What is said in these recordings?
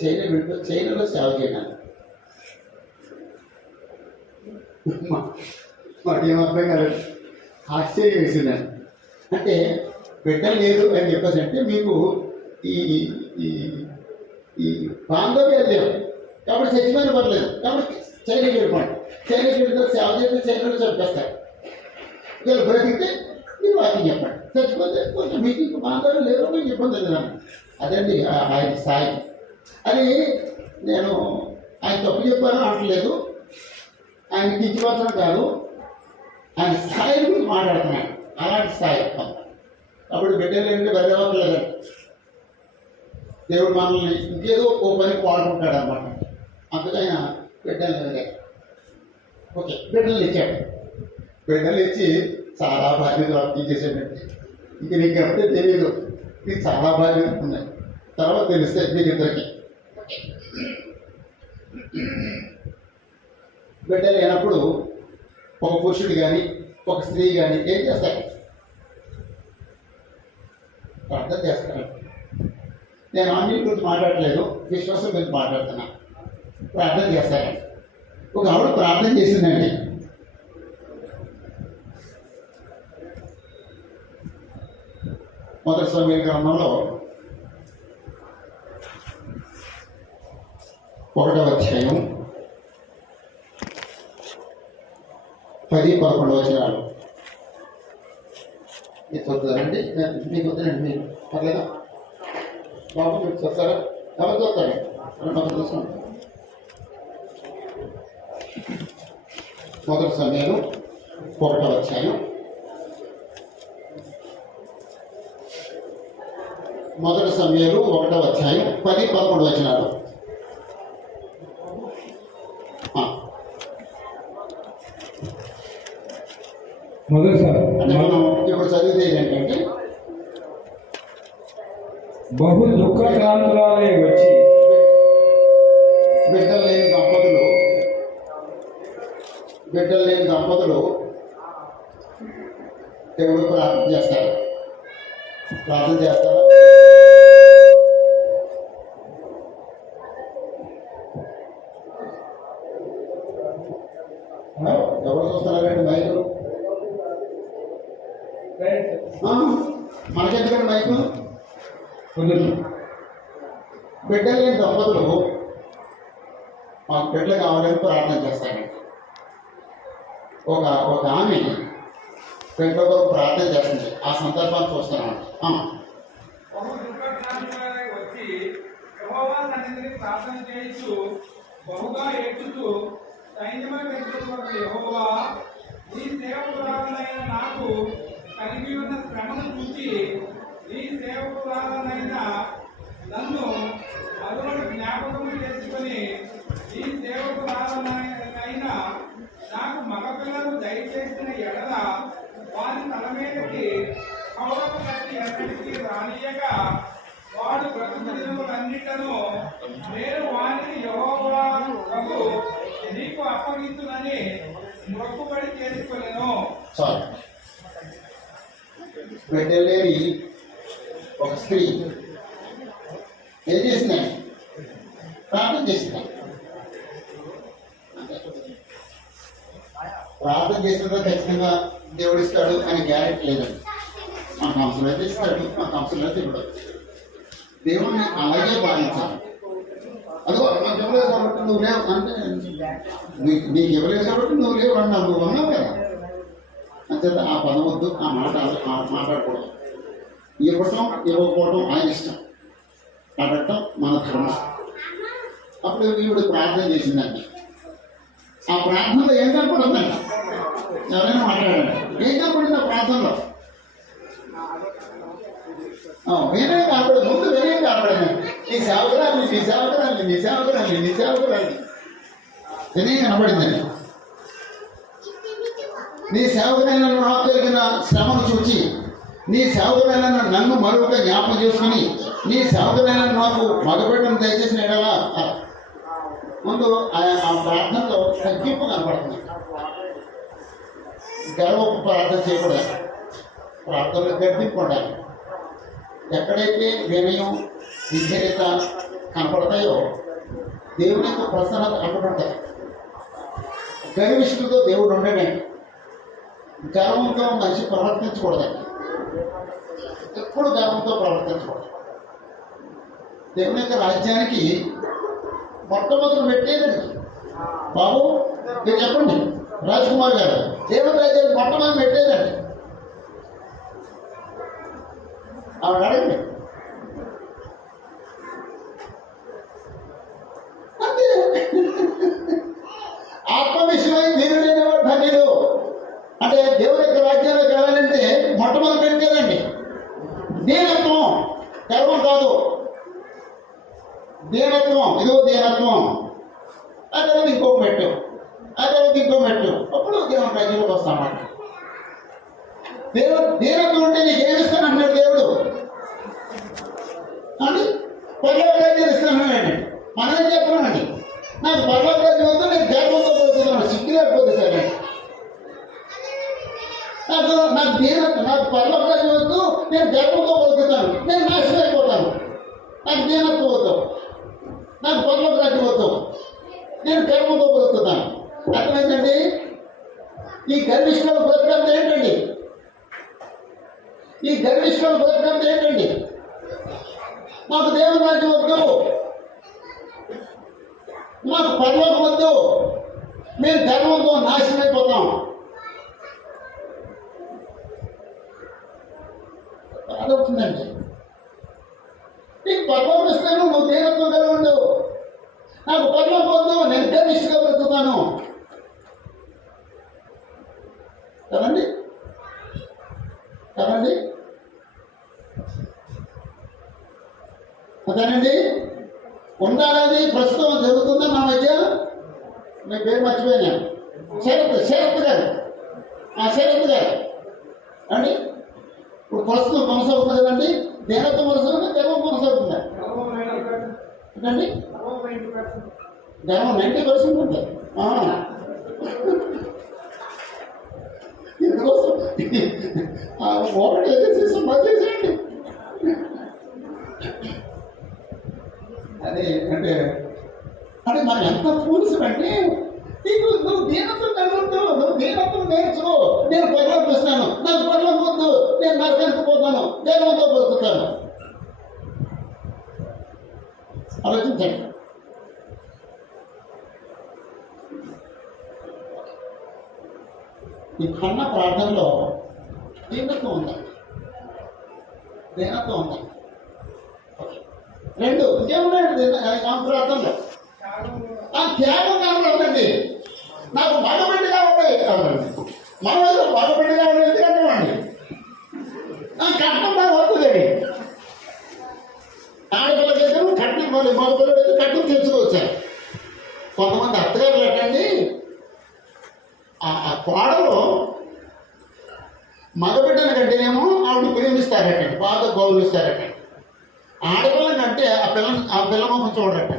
చైనాలో సేవ చేయడానికి మాకేం అర్థం కాలేదు. ఆశ్చర్యం వేసిందని అంటే బిడ్డ లేదు అని చెప్పేసి అంటే మీకు ఈ ఈ ఈ బాంధవ్యాలు లేవు కాబట్టి చచ్చిపోయిన పర్లేదు కాబట్టి చైనాకి వెళ్ళిపోండి. చైనాకి వెళ్తే సేవ చేస్తే చైనాలో చంపేస్తారు. వీళ్ళు బ్రతికితే మీరు వాకింగ్ చెప్పండి, చచ్చిపోతే కొంచెం మీకు ఇంక బాంధవ్యం లేదు మీకు ఇబ్బంది లేదు. అదండి ఆయన స్థాయి. అది నేను ఆయన తప్పు చెప్పాను అనట్లేదు, ఆయన కించవలసిన కాదు, ఆయన స్థాయి గురించి మాట్లాడుతున్నాను. అలాంటి స్థాయి అప్పుడు బిడ్డలు ఏంటంటే బెదవట్లేదు. దేవుడు మనల్ని ఇంకేదో ఓ పని వాడుకుంటాడు అన్నమాట. అందుకైనా బిడ్డలు ఓకే బిడ్డలు ఇచ్చాడు. బిడ్డలు ఇచ్చి చాలా బాధ్యతలు అప్పగించేసాడండి. ఇంక నీకు ఎప్పుడే తెలియదు, నీకు చాలా బాధ్యతలు ఉన్నాయి, తర్వాత తెలిస్తే మీరిద్దరికి. బిడ్డలు లేనప్పుడు ఒక పురుషుడు కానీ ఒక స్త్రీ కానీ ఏం చేస్తారు? ప్రార్థన చేస్తారు. నేను అన్నిటి గురించి మాట్లాడలేదు, విశ్వాసం గురించి మాట్లాడుతున్నా. ప్రార్థన చేస్తారండి. ఒక ఆవిడ ప్రార్థన చేసిందండి. మొదటి సమయ గ్రంథంలో 1వ అధ్యాయం 10-11 వచనాలు మీరు చదువుతారండి. మీకు వద్దండి, మీరు పర్లేదా బాబు? మీరు చదువుతారా? ఎవరు చదువుతారు? తీసుకోండి. మొదటి సమయాలు 1వ అధ్యాయం మొదటి సమయాలు 1వ అధ్యాయం 10-11 వచనాలు. అంటే మనం ఇప్పుడు చదివితే ఏంటంటే బహు దుఃఖక్రాంతురాలే వచ్చి బిడ్డలు లేని దంపతులు దేవుడు ప్రార్థన చేస్తారు. ప్రార్థన చేస్తారా? ఎవరు చూస్తున్నారండి మైకులు? మనకెందుకండి మైకు? బిడ్డలు లేని దంపతులు మాకు బిడ్డలు కావాలని ప్రార్థన చేస్తారండి. ఒక ఆమె బిడ్డ కొరకు ప్రార్థన చేస్తుంది. ఆ సందర్భాన్ని చూస్తున్నాను. వచ్చి యెహోవా సన్నిధిని ప్రార్థన చేస్తూ బహుగా ఏడ్చుతూ సైన్యమై పెంచుతున్న యెహోవా, నీ సేవకురాలనైన నాకు కలిగి ఉన్న శ్రమను చూసి నీ సేవకురాలనైన నన్ను అదులను జ్ఞాపకం చేసుకుని నీ సేవకురాలనైన నాకు మగపిల్లలు దయచేసిన ఎడల వారి తల మీదకి కౌరవ కత్తి ఎక్కడికి రానియగా వాడు బ్రతుకు దినములన్నిటను నేను వారిని యెహోవా ప్రభు నీకు అప్పగించునని మొక్కుబడి చేసుకొనెను. బిడ్డలేని ఒక స్త్రీ ఏం చేసిందండి? ప్రార్థన చేసింది. ప్రార్థన చేసినా ఖచ్చితంగా దేవుడు ఇస్తాడు అని గ్యారెంటీ లేదండి. మాకు అవసరం అయితే ఇస్తాడు, మాకు అవసరం అయితే ఇవ్వడు. దేవుడిని అలాగే భావించాలి. అదో నాకు ఇవ్వలేదు కాబట్టి నువ్వు లేవు అంటే నీకు ఇవ్వలేదు కాబట్టి నువ్వు లేవు అన్నావు. నువ్వు అన్నావు కదా. అంతే. ఆ పదం వద్దు, ఆ మాట మాట్లాడకూడదు. ఇవ్వటం ఇవ్వకపోవటం ఆయన ఇష్టం, అడగటం మన ధర్మం. అప్పుడు ఈవిడ ప్రార్థన చేసిందండి. ఆ ప్రార్థనలో ఏం కనపడుతుందండి? ఎవరైనా మాట్లాడండి. ఏం కనపడింది ఆ ప్రార్థనలో? వేరే కనపడదు. ముందు వేరే కనపడింది. నీ సేవకురాలి, నీ సేవకురాలి, నీ సేవకురాలి, నీ సేవకురాలి వినే కనపడిందండి. నీ సేవకురైన నాకు కలిగిన శ్రమను చూచి నీ సేవకురైన నన్ను మరొక జ్ఞాపకం చేసుకుని నీ సేవకురైన నాకు మగబిడ్డను దయచేసిన ఎడలా ముందు ఆ ప్రార్థనలో తగ్గింపు కనపడుతుంది. గర్వపు ప్రార్థన చేయకూడదు. ప్రార్థనలో గర్వింపు ఉండాలి. ఎక్కడైతే వినయం, విధేయత, కనపడతాయో దేవుని యొక్క ప్రసన్నత అక్కడ ఉంటాయి. గర్విష్ఠులతో దేవుడు ఉండడండి. గర్వంతో మనిషి ప్రవర్తించకూడదండి. ఎప్పుడు గర్వంతో ప్రవర్తించకూడదు. దేవుని యొక్క రాజ్యానికి మొట్టమొదటి పెట్టేదండి. బాబు మీరు చెప్పండి, రాజ్ కుమార్ గారు, దేవుని రాజ్యానికి మొట్టమొదటి పెట్టేదండి. ఆవిడ అడగండి. అంతే. ఆత్మవిషయమై మీరు లేనివాడు ధన్యుడు. అంటే దేవుని యొక్క రాజ్యంలోకి వెళ్ళాలంటే మొట్టమొదటి పెట్టేదండి దీనత్వం. గర్వం కాదు, దీనత్వం. ఇదో దీనత్వం. ఆ తర్వాత ఇంకో మెట్టు, ఆ తర్వాత ఇంకో మెట్టు. అప్పుడు దేవుని రాజ్యంలోకి వస్తామంట. దీనత్వం అంటే నీకు ఏమిస్తాను అన్నాడు దేవుడు అని. పర్లోక రాజ్యం ఇస్తానండి. మనం ఏం చెప్పామండి, నాకు పర్లోక రాజ్యం వద్దు, నేను గర్వంతో పోతున్నాను, సిగ్గు లేకపోతే సరే. నాకు దీనత్వం, నాకు పర్లోక రాజ్యం వద్దు, నేను గర్వంతో పోతున్నాను, నేను నాశనం అయిపోతాను. నాకు దీనత్వం వద్దు, నాకు పర్లోక రాజ్యం వద్దు, నేను గర్వంతో పోతున్నాను. అర్థమైందండి? ఈ గర్విష్ఠులు బ్రతకడం ఏంటండి? ఈ గర్విష్ఠులు బ్రతకడం ఏంటండి? మాకు దేవుని రాజ్యం వద్దు, మాకు పర్లోకం వద్దు, మేము గర్వంతో నాశనం అయిపోతాం. అదవుతుందండి. నీకు పర్లోకం ఇస్తాను, నువ్వు దీనత్వం కలిగి ఉండు. నాకు పర్లోకం వద్దు, నేను గర్విష్ఠుగా బ్రతుకుతాను కదండి. కదండి అదేనండి. ఉండాలని ప్రస్తుతం జరుగుతుందా నా మధ్య? మీ పేరు మర్చిపోయినా. శరత్ గారు, శరత్ గారు అండి. ఇప్పుడు ప్రస్తుతం కొనసాగుతుంది కదండి. దేనత్వం కొనసాగుతుంది, గర్వం కొనసాగుతుందా? ఏంటండి? గర్వం 90% ఉంటుంది. ఎందుకోసం ఒకటి వేసేసి మధ్యేసేయండి. అదే అంటే మనం ఎంత ఫూల్స్ అంటే, నీకు నువ్వు దీనత్వం కలుగుతూ, నువ్వు దీనత్వం నేర్చుకో. నేను పర్లోకి వస్తాను, నాకు పర్లోకి వద్దు, నేను నరకానికి పోతాను, దేవంతో బతుకుతాను. ఆలోచించండి. ఈ కన్న ప్రార్థనలో దీనత్వం ఉందండి, దీనత్వం ఉందండి. రెండు ఇంకేమున్నాయండి ప్రార్థనలో? ఆ త్యాగం కావాలండి. నాకు మగబిడ్డ కావాలి కావాలండి. మగబిడ్డ కావాలి ఎందుకంటే అండి కట్నం నాకు వస్తుందండి. ఆడపిల్లకైతే కట్నం, మగపిల్లడైతే కట్నం తెచ్చుకోవచ్చారు. కొంతమంది అత్తగారులు ఎట్టండి, ఆ కోడలు మగబిడ్డల కంటేనేమో ఆవిడ ప్రేమిస్తారటండి, బాగా గౌరవిస్తారటండి. ఆడపిల్లని అంటే ఆ పిల్ల మొహం చూడట.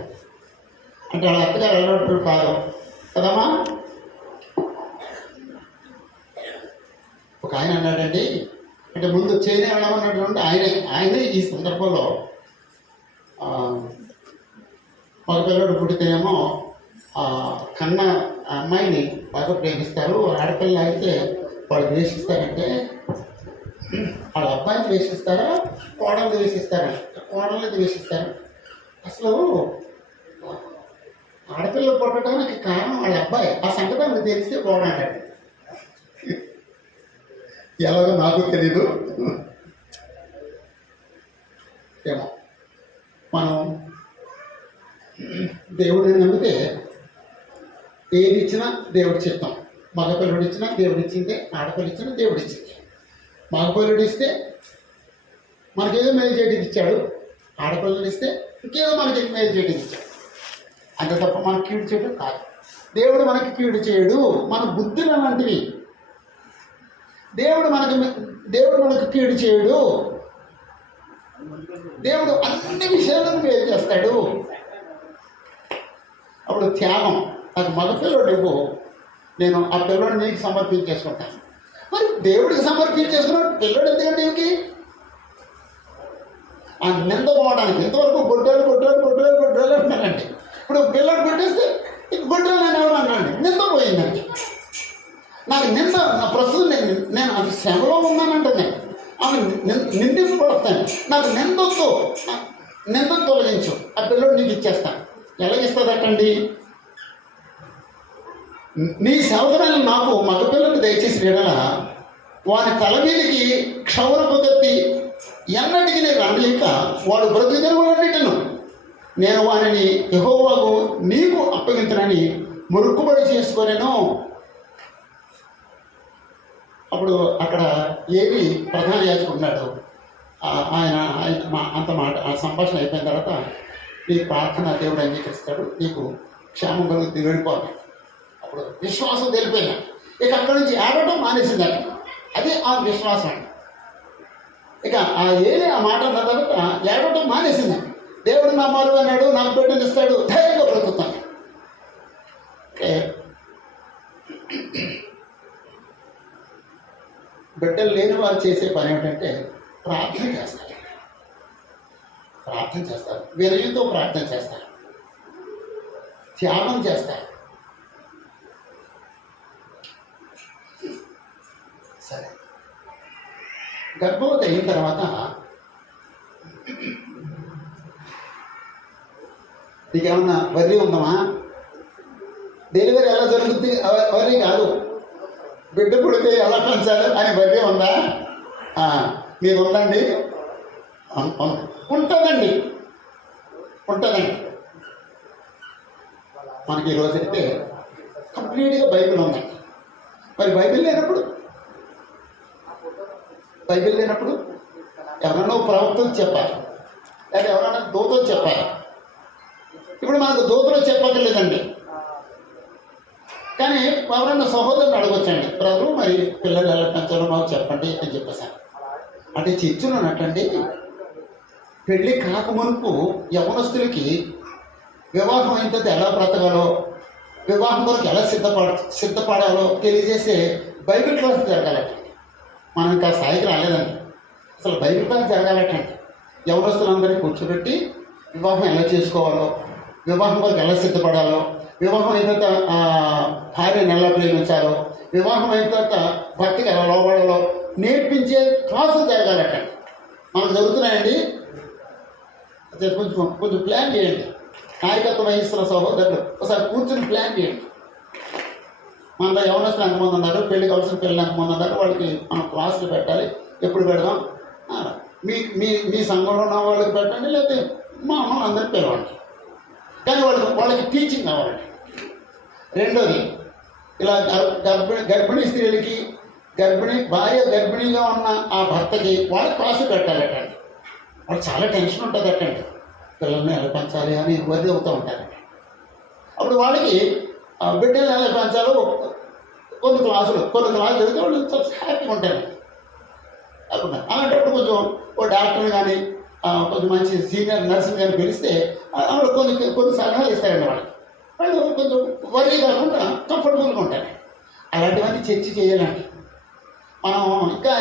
అంటే వాళ్ళ అత్తగారు వెళ్ళినట్టు కాదు కదమ్మా. ఒక ఆయన అన్నాడండి, అంటే ముందు చైనా వెళ్ళమన్నటువంటి ఆయనే ఈ సందర్భంలో మగ పిల్లడు పుట్టితేనేమో కన్న అమ్మాయిని బాగా ప్రేమిస్తారు. ఆడపిల్ల అయితే వాళ్ళు ద్వేషిస్తారంటే వాళ్ళ అబ్బాయిని ద్వేషిస్తారా, కోడలు ద్వేషిస్తారా? కోడల్ని ద్వేషిస్తారు. అసలు ఆడపిల్లలు పుట్టడానికి కారణం వాళ్ళ అబ్బాయి. ఆ సంగతి నాకు తెలిస్తే బాగున్నాడు. ఎలాగో నాకు తెలీదు. ఏమో మనం దేవుడిని నమ్మితే ఏది ఇచ్చినా దేవుడి చిత్తం. మగపిల్లడు ఇచ్చినా దేవుడు ఇచ్చిందే, ఆడపిల్ల ఇచ్చినా దేవుడు ఇచ్చింది. మగపిల్లడు ఇస్తే మనకేదో మేలు చేయడానికి ఇచ్చాడు, ఆడపిల్లలు ఇస్తే ఇంకేదో మనకి మేలు చేయడానికి ఇచ్చాడు. అంతే తప్ప మనకి కీడు చేయడం కాదు. దేవుడు మనకి కీడు చేయడు. మన బుద్ధులు అలాంటివి. దేవుడు మనకి కీడు చేయడు. దేవుడు అన్ని విషయాలను మేలు చేస్తాడు. అప్పుడు త్యాగం. నాకు మగపిల్లడు ఇవ్వు, నేను ఆ పిల్లడు నీకు సమర్పించేసుకుంటాను. మరి దేవుడికి సమర్పించేసుకున్నాడు, పిల్లడు ఎందుకంటే నీకు ఆ నింద పోవడానికి. ఇంతవరకు గొడ్డలు అంటున్నారండి. ఇప్పుడు పిల్లలు కొట్టేస్తే ఇక గొడ్డలు నేను ఎవరు అన్నానండి, నింద పోయిందండి. నాకు నింద నా ప్రస్తుతం నేను అది శ్రమలో ఉన్నానంటే నేను ఆమె నిందింపబడతాను. నాకు నింద తొలగించు, ఆ పిల్లడు నీకు ఇచ్చేస్తాను. ఎలాగిస్తుందటండి? నీ సహోదరులు నాకు మగపిల్లలు దయచేసి ఎడల వాని తల మీదకి క్షౌరపు కత్తి ఎన్నటికి నేను అనలేక వాడు బ్రతుకుదెరువులన్నిటను నేను వానిని యెహోవాకు నీకు అప్పగించనని మొక్కుబడి చేసుకొనెను. అప్పుడు అక్కడ ఏవి ప్రధాన యాజకుడు ఉన్నాడు. ఆయన అంత మాట ఆ సంభాషణ అయిపోయిన తర్వాత నీ ప్రార్థన దేవుడు అంగీకరిస్తాడు, నీకు క్షేమం కలుగుతుంది, వెళ్ళిపోతాడు. అప్పుడు విశ్వాసం తెలిపోయినా ఇక అక్కడి నుంచి ఏడవటం మానేసిందట. అదే ఆ విశ్వాసం. ఇక ఆ ఏది ఆ మాట అన్న తర్వాత ఏడవటం మానేసింది. దేవుడు నా మారు అన్నాడు, నాకు బిడ్డను ఇస్తాడు, ధైర్యంగా బ్రతుకుతాను. బిడ్డలు లేని వారు చేసే పని ఏమిటంటే ప్రార్థన చేస్తారు, వినయంతో ప్రార్థన చేస్తారు, త్యాగం చేస్తారు. సరే, గర్భవతి అయిన తర్వాత నీకేమన్నా వర్రీ ఉందమ్మా? డెలివరీ ఎలా జరుగుతుంది వర్రీ కాదు, బిడ్డ పుడితే ఎలా పెంచాలి అని వర్రీ ఉందా? మీరు ఉందండి, ఉంటుందండి. మనకి ఈరోజు అయితే కంప్లీట్గా బైబిల్ ఉంది. మరి బైబిల్ లేనప్పుడు ఎవరన్నా ప్రవక్తలు చెప్పాలి, లేదా ఎవరన్నా దూతలు చెప్పాలి. ఇప్పుడు మనకు దూతలు చెప్పక్కర్లేదండి, కానీ ఎవరన్నా సహోదరుని అడగొచ్చండి, బ్రదరు మరి పిల్లలు ఎలా పెంచాలో మాకు చెప్పండి అని చెప్పేసాను. అంటే చర్చలో ఉన్నట్టండి పెళ్ళి కాకమునుపు యవనస్తులకి వివాహం అయిన తర్వాత ఎలా బ్రతకాలో, వివాహం కొరకు ఎలా సిద్ధపడాలో తెలియజేసే బైబిల్ క్లాస్ జరగాలట. మనం ఇంకా స్థాయికి రాలేదండి. అసలు బైబిల్ క్లాస్ జరగాలటండి. యవనస్తులందరినీ కూర్చోబెట్టి వివాహం ఎలా చేసుకోవాలో, వివాహం కొరకు ఎలా సిద్ధపడాలో, వివాహం అయిన తర్వాత భార్యను ఎలా ప్రేమించాలో, వివాహం అయిన తర్వాత భక్తికి ఎలా లోబడాలో నేర్పించే క్లాసులు జరగాలటండి. మనకు జరుగుతున్నాయండి. అదే కొంచెం ప్లాన్ చేయండి. నాయకత్వం వహిస్తున్న సహోదరులు ఒకసారి కూర్చొని ప్లాన్ చేయండి. మనలో యవనస్తులు ఎంతమంది ఉన్నారు, పెళ్లి కావాల్సిన పిల్లలు ఎంతమంది ఉన్నారు, వాళ్ళకి మనం క్లాసులు పెట్టాలి. ఎప్పుడు పెడదాం? మీ సంఘంలో ఉన్న వాళ్ళకి పెట్టండి, లేకపోతే మా అమ్మ అందరికి పిలవండి. కానీ వాళ్ళకి టీచింగ్ కావాలండి. రెండోది, ఇలా గర్భిణీ స్త్రీలకి భార్య గర్భిణీగా ఉన్న ఆ భర్తకి వాళ్ళకి క్లాసు పెట్టాలటండి. వాళ్ళకి చాలా టెన్షన్ ఉంటుందటండి, పిల్లల్ని ఎలా పెంచాలి అని వర్రీ అవుతూ ఉంటారండి. అప్పుడు వాళ్ళకి బిడ్డలను ఎలా పెంచాలో కొన్ని క్లాసులు చదివితే వాళ్ళు హ్యాపీగా ఉంటారు. అప్పుడు అలాంటప్పుడు కొంచెం ఓ డాక్టర్ని కానీ కొంచెం మంచి సీనియర్ నర్సింగ్ కానీ పిలిస్తే వాళ్ళు కొన్ని సలహాలు ఇస్తారండి. వాళ్ళు కొంచెం వర్రీ కాకుండా కంఫర్టబుల్గా ఉంటారు. అలాంటివన్నీ చర్చ చేయాలండి. మనం ఇంకా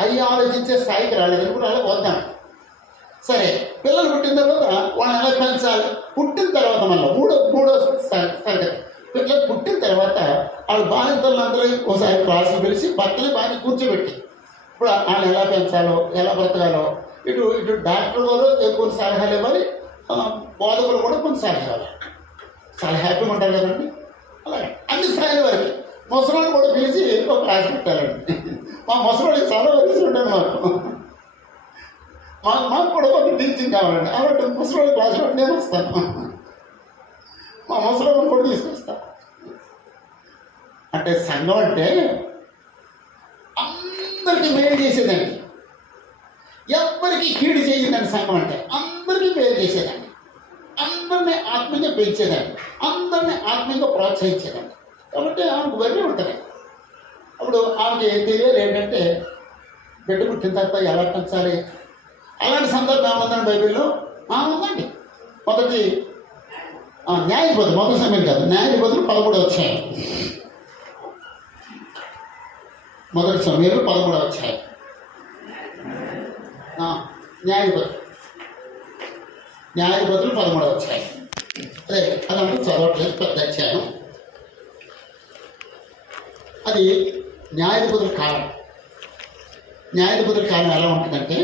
అవి ఆలోచించే స్థాయికి రాలేదు కూడా అలా వద్దాం. సరే, పిల్లలు పుట్టిన తర్వాత వాళ్ళని ఎలా పెంచాలి? పుట్టిన తర్వాత మళ్ళీ మూడో తరగతి పిల్లలు పుట్టిన తర్వాత వాళ్ళ బాలింతలందరూ ఒకసారి క్లాసులు పిలిచి భర్తని బాగా కూర్చోబెట్టి ఇప్పుడు వాళ్ళు ఎలా పెంచాలో, ఎలా బ్రతకాలో ఇటు డాక్టర్ గారు కొన్ని సలహాలు ఇవ్వాలి, బోధకులు కూడా కొన్ని సలహాలు ఇవ్వాలి. చాలా హ్యాపీగా ఉంటారు కదండి. అలాగే అన్ని స్థాయిల వరకు ముసలాన్ని కూడా పిలిచి ఒక క్లాస్ పెట్టాలండి. మా ముసలాడికి చాలా వయసు ఉంటాను. మాకు కూడా ఒక టీచింగ్ కావాలండి. అలాంటి ముసలాడి క్లాసులో నేను వస్తాను, మా ముసలాన్ని కూడా తీసుకొస్తాను. అంటే సంఘం అంటే అందరికీ మేలు చేసేదండి, ఎవ్వరికి కీడు చేయదండి. సంఘం అంటే అందరికీ మేలు చేసేదండి, అందరినీ ఆత్మీయంగా పెంచేదండి, అందరినీ ఆత్మీయంగా ప్రోత్సహించేదండి. కాబట్టి ఆమెకు వర్రీ ఉంటుంది. అప్పుడు ఆమెకి తెలియాలి ఏంటంటే బిడ్డ పుట్టిన తర్వాత ఎలా పెంచాలి. అలాంటి సందర్భం ఏముందండి బైబిల్లో? ఉందండి. మొదటి న్యాయాధిపతులు, మొదటి సమయం కాదు, న్యాయాధిపతులు 13వ అధ్యాయం. మొదటి సమయంలో 13వ అధ్యాయం న్యాయాధిపతులు న్యాయాధిపతులు 13వ అధ్యాయం. అదే అదంతా చదవట్లేదు, పెద్ద అధ్యాయం. అది న్యాయాధిపతుల కాలం. న్యాయాధిపతుల కాలం ఎలా ఉంటుందంటే,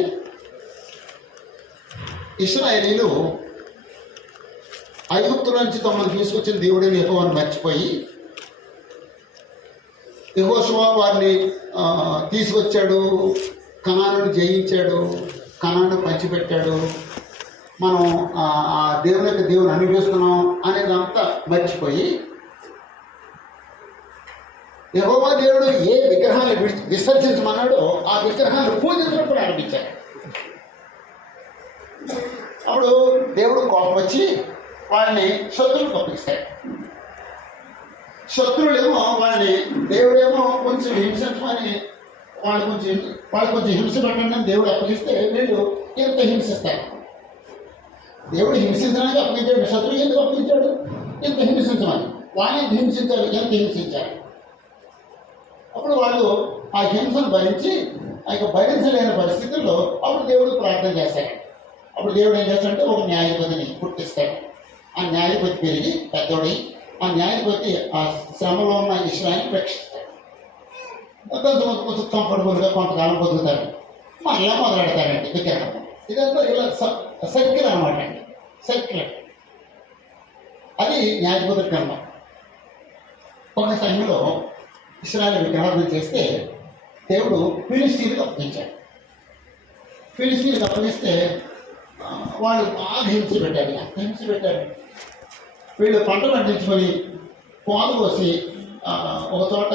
ఇశ్రాయేలీలు ఐగుప్తు నుంచి తమను తీసుకొచ్చిన దేవుడైన యెహోవాను మర్చిపోయి, యెహోషువ వారిని తీసుకొచ్చాడు, కనానును జయించాడు, కనాను పంచిపెట్టాడు, మనం ఆ దేవుని యొక్క దేవుని అనుభవిస్తున్నాం అనేదంతా మర్చిపోయి, యెహోవా దేవుడు ఏ విగ్రహాన్ని విసర్జించమన్నాడో ఆ విగ్రహాన్ని పూజించడం ప్రారంభించారు. అప్పుడు దేవుడు కోపం వచ్చి వాళ్ళని శత్రువులు పంపిస్తాడు. శత్రువులేమో వాళ్ళని, దేవుడేమో కొంచెం హింసించమని వాళ్ళు కొంచెం హింస పెట్టండి అని దేవుడు అప్పగిస్తే వీళ్ళు ఎంత హింసిస్తారు. దేవుడు హింసించడానికి అప్పగించాడు, శత్రువు ఎందుకు అప్పగించాడు? ఎంత హింసించమని. వాళ్ళని హింసించారు, ఎంత హింసించారు. అప్పుడు వాళ్ళు ఆ హింసను భరించి భరించలేని పరిస్థితుల్లో అప్పుడు దేవుడు ప్రార్థన చేస్తాడు. అప్పుడు దేవుడు ఏం చేస్తాడంటే ఒక న్యాయపతిని పుట్టిస్తాడు. ఆ న్యాయపతి పెరిగి పెద్దోడై ఆ న్యాయపతి ఆ శ్రమలో ఉన్న ఇష్టాన్ని రక్షిస్తాడు. కొంచెం కంఫర్టబుల్గా కొంతకాలం బతుకుతాడు, మళ్ళా మొదలెడతాడండి విగ్రహం. ఇదంతా ఇలా సర్కిల్ అనమాట అండి, సర్కిల్. అది న్యాయపతి కర్మ. ఒక టైంలో ఇశ్రాయేలు విగ్రహాలను చేస్తే దేవుడు ఫిలిస్తీన్లకు అప్పగించాడు. ఫిలిస్తీన్లకు అప్పగిస్తే వాళ్ళు బాగా హింస పెట్టారు. వీళ్ళు పంట పండించుకొని పాలు పోసి ఒక చోట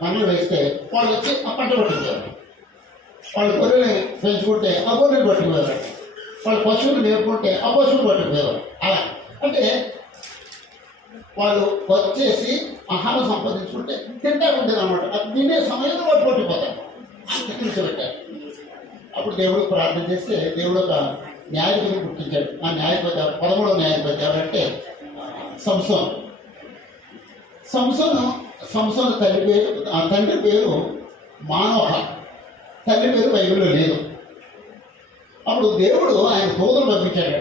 పంటలు వేస్తే వాళ్ళు వచ్చి ఆ పంట పట్టుకుపోయారు. వాళ్ళు గొర్రెలు పెంచుకుంటే ఆ గొర్రెలు పట్టుకుపోయారు. వాళ్ళు పశువులు మేపుకుంటే ఆ పశువులు పట్టుకుపోయారు. అలా అంటే వాళ్ళు వచ్చేసి ఆహారం సంపాదించుకుంటే తింటా ఉండేది అనమాట. అది తినే సమయంలో వాళ్ళు పట్టుకుపోతారు. అంత కూర్చోబెట్టారు. అప్పుడు దేవుడు ప్రార్థన చేస్తే దేవుడు ఒక న్యాయపతిని పుట్టించాడు. ఆ న్యాయపతి 13వ న్యాయపతి ఎవరంటే సంసోను తండ్రి పేరు మానోహ, తల్లి పేరు బైబిల్లో లేదు. అప్పుడు దేవుడు ఆయన దూతలు పంపించాడు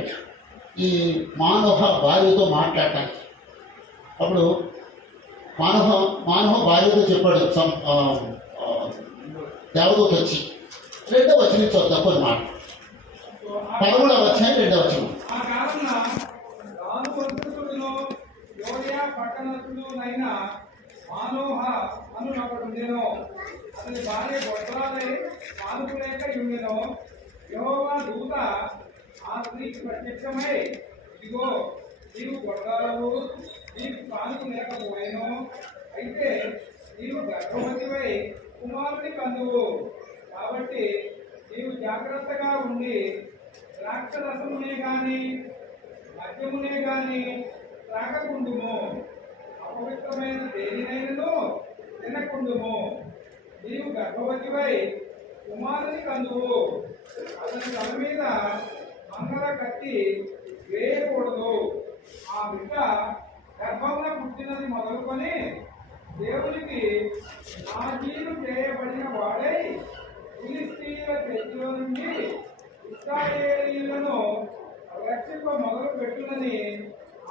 ఈ మానోహ భార్యతో మాట్లాడటానికి. అప్పుడు మానవ భార్యతో చెప్పాడు దేవదూత వచ్చి. 2వ వచనం చూద్దాం కొన్ని మాట. 13వ అధ్యాయం 2వ వచనం. ఆ కారణంగా దాను వంశస్థుడును యోదయ పట్టణస్థుడునైన మానోహ అను ఒకడుండెను. అతని భార్య గొడ్రాలై పాలుపులేక ఉండెను. యెహోవా దూత ఆ స్త్రీకి ప్రత్యక్షమై, ఇదిగో నీవు గొడ్రాలవు, నీకు పాలుపు లేకపోయాను, అయితే నీవు గర్భవతివై కుమారుని కందువు. కాబట్టి నీవు జాగ్రత్తగా ఉండి ద్రాక్షరసమునే గాని మద్యమునే గాని త్రాగకుండుము, అపవిత్రమైన దేనినైనను తినకుండుము. నీవు గర్భవతివై కుమారుని కందువు. అతని తల మీద మంగళ కత్తి వేయకూడదు. ఆ బిడ్డ గర్భంలో పుట్టినది మొదలుకొని దేవునికి ఆజీలు చేయబడిన వాడై ఫిలిస్తీయుల చేతిలో నుండి ఇశ్రాయేలీయులను రక్షింప మొదలు పెట్టునని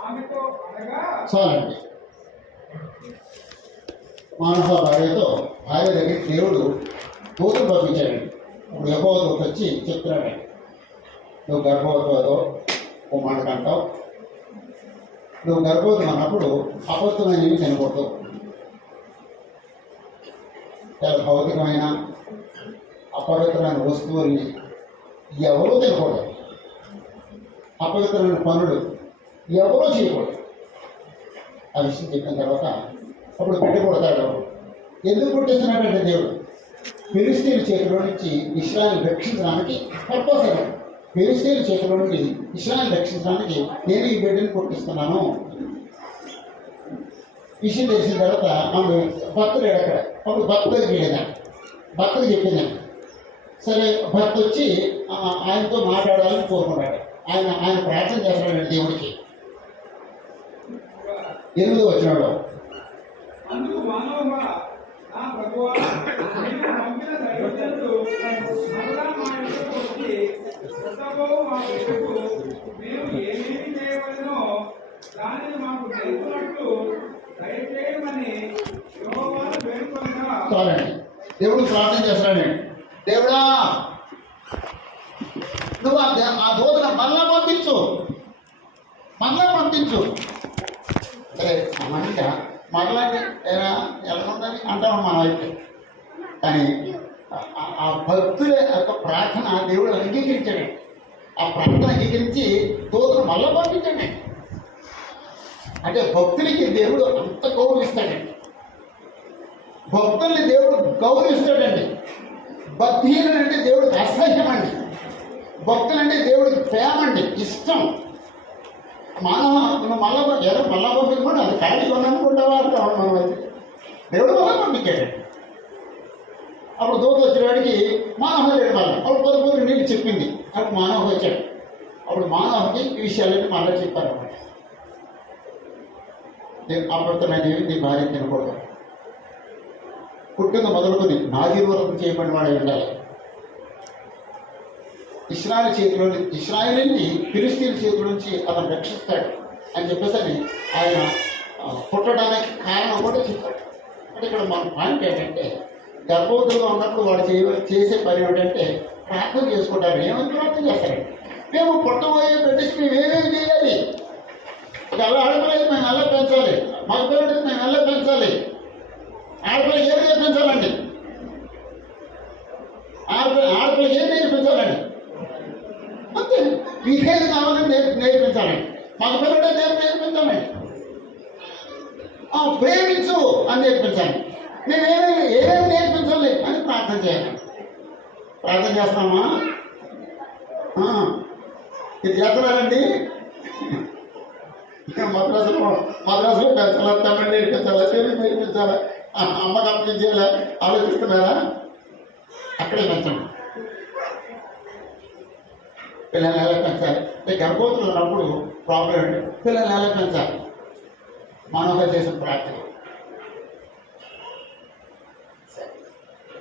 ఆమెతో అనగా. చాలండి. మానవ భార్య దగ్గరికి దేవుడు దూతలు పంపించాడండి. ఇప్పుడు యెహోవా దూత వచ్చి చెప్తున్నాడండి, నువ్వు గర్భవతిలో ఓ మాట కంటావు. నువ్వు గర్భవతి అన్నప్పుడు అబద్ధమైనవి తినకూడదు. చాలా భౌతికమైన అపవిత్రమైన వస్తువుల్ని ఎవరూ తినకూడదు. అపవిత్రమైన పనులు ఎవరూ చేయకూడదు. ఆ విషయం చెప్పిన తర్వాత అప్పుడు బిడ్డ కొడతాడు. ఎందుకు పుట్టిస్తున్నాడంటే దేవుడు ఫిలిస్తీయుల చేతిలో నుంచి ఇశ్రాయేలు రక్షించడానికి పర్పస్ అయ్యాడు. ఫిలిస్తీయుల చేతిలో నుండి ఇశ్రాయేలు రక్షించడానికి నేను ఈ బిడ్డని పుట్టిస్తున్నాను. విషయం తెలిసిన తర్వాత ఆమె భర్త లేడు అక్కడ. అప్పుడు భర్త దగ్గరికి వెళ్ళేదాన్ని, భర్తకు చెప్పేదాన్ని. సరే, భర్త వచ్చి ఆయనతో మాట్లాడాలని కోరుకున్నాడు. ఆయన ప్రార్థన చేస్తున్నాడు దేవుడికి. 8వ వచనంలో అందుకు మానవ నా ప్రభువా, నీవు పంపిన దైవజనుడు మరలా మా ఇంటికి వచ్చి పుట్టబోవు మా బిడ్డకు మేము ఏమేమి చేయవలెనో దానిని మాకు తెలుపునట్లు దయచేయమని యెహోవాను వేడుకొనగా చాలండి. దేవుడు ప్రార్థన చేస్తాడండి. దేవుడా, నువ్వు ఆ దూతను మళ్ళా పంపించు. సరే మంట మరలా ఎలా ఉందని అంటాం మనం అయితే. కానీ ఆ భక్తుల యొక్క ప్రార్థన దేవుడు అంగీకరించాడు. ఆ ప్రార్థన అంగీకరించి దూతను మళ్ళా పంపించండి. అంటే భక్తులకి దేవుడు అంత గౌరవిస్తాడండి. భక్తుల్ని దేవుడు గౌరవిస్తాడండి. భక్తిహీనులు అంటే దేవుడికి అసహ్యం అండి. భక్తులు అంటే దేవుడికి ప్రేమ అండి, ఇష్టం. నువ్వు మళ్ళా పంపించకుండా అది ఖాళీగా ఉందనుకుంటావా అంటాం మనం. అయితే దేవుడు మళ్ళా పంపించాడండి. అప్పుడు దూత వచ్చినవాడికి మానవ లేడు. మళ్ళీ అప్పుడు పొద్దు నీళ్ళు చెప్పింది. అప్పుడు మానవ వచ్చాడు. అప్పుడు మానవకి ఈ విషయాలన్నీ మళ్ళీ చెప్పారు అన్నమాట. అప్పటితో నేను నీ భార్య తినకూడదు, పుట్టిన మొదలుకొని నాజీర్ వరకు చేయబడిన వాడే ఉండాలి, ఇశ్రాయేలుని ఫిలిష్తీయుల చేతుల నుంచి అతను రక్షిస్తాడు అని చెప్పేసి ఆయన పుట్టడానికి కారణం కూడా చెప్పాడు. అంటే ఇక్కడ మన పాయింట్ ఏంటంటే, గర్భవతులుగా ఉన్నప్పుడు వాడు చేసే పని ఏమిటంటే ప్రార్థన చేసుకుంటారు. ఏమని ప్రార్థన చేస్తారండి? మేము పుట్టబోయే బిడ్డకి మేము ఏమేమి చేయాలి? అలా ఆడపిల్లకి మేము ఎలా పెంచాలి, మగ పిల్లడికి మేము ఎలా పెంచాలి, ఆడపిల్లకి ఏం నేర్పించాలండి, ఆడపిల్లకి ఏం నేర్పించాలండి? అంతే, మీకేది కావాలని నేర్పించాలండి. మగ పిల్లడే నేర్పించాలండి. ప్రేమించు అని నేర్పించాలి. ఏమేమి నేర్పించాలి అని ప్రార్థన చేయాలి. ప్రార్థన చేస్తామా? ఇది చేస్తున్నారండి. మద్రాసులో పెంచాలా, తమిళ నేర్పించాలా, తెలుగు నేర్పించాలా, అమ్మకి అప్పగించేలా ఆలోచిస్తున్నారా? అక్కడే పెంచండి. పిల్లల్ని ఎలా పెంచాలి? గర్భవతులు ఉన్నప్పుడు ప్రాబ్లం ఏంటి? పిల్లల్ని ఎలా పెంచాలి? మనోహ చేసిన ప్రార్థన.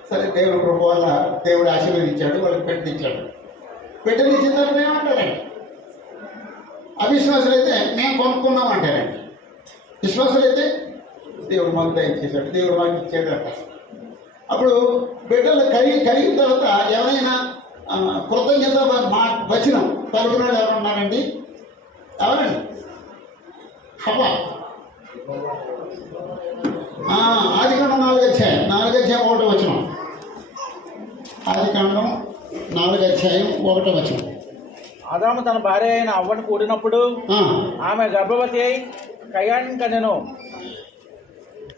సరే, దేవుడు కృప వల్ల దేవుడు ఆశీర్వదించాడు, వాళ్ళకి పెట్టించాడు. పెట్టించిన తర్వాత ఏమంటారండి? అవిశ్వాసులు అయితే మేము కొనుక్కున్నాం అంటారండి. విశ్వాసులు అయితే దేవుడు మాకు దయచేశాడు, దేవుడు మాకు ఇచ్చాడు అంటారు. అప్పుడు బిడ్డలు కలిగిన తర్వాత ఎవరైనా కృతజ్ఞత వచనం పలుకున్నాడు ఎవరున్నారండి? ఎవరండి? హవ్వ. ఆదికాండం 4వ అధ్యాయం 1వ వచనం. ఆదికాండం 4వ అధ్యాయం 1వ వచనం. ఆదాము తన భార్య అయిన అవ్వను కూడినప్పుడు ఆమె గర్భవతి అయి కయ్యాన్ని కనెను.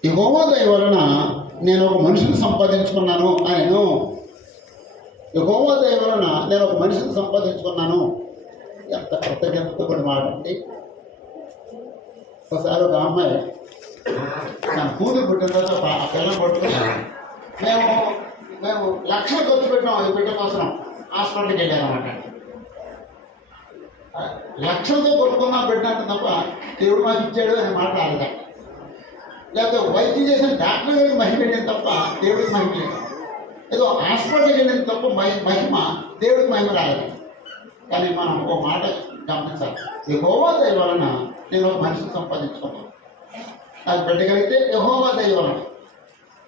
యెహోవా దయ వలన నేను ఒక మనిషిని సంపాదించుకున్నాను ఆయను. యెహోవా దయ వలన నేను ఒక మనిషిని సంపాదించుకున్నాను. ఎంత కృతజ్ఞతపడి మాట అండి. ఒకసారి ఒక అమ్మాయి నా కూతురు పుట్టిన తర్వాత ఆ పిల్లలు పట్టుకుని మేము లక్షలు ఖర్చు పెట్టాం ఈ బిడ్డ కోసం హాస్పిటల్కి వెళ్ళారన్నమాట. లక్షలతో కొట్టుకున్నా పెట్టినట్టు తప్ప దేవుడు మాకు ఇచ్చాడు అనే మాట రాలేదా? లేకపోతే వైద్యం చేసిన డాక్టర్ గారికి మహిమ వెళ్ళింది తప్ప దేవుడికి మహిమ లేదు. ఏదో హాస్పిటల్కి వెళ్ళింది తప్ప మహిమ దేవుడికి మహిమ రాలేదు. కానీ మనం ఓ మాట గమనించాలి. యెహోవా దయ వలన నేను ఒక మనిషిని సంపాదించుకున్నాను. నాకు బిడ్డ కలిగితే యెహోవా దయ వలన,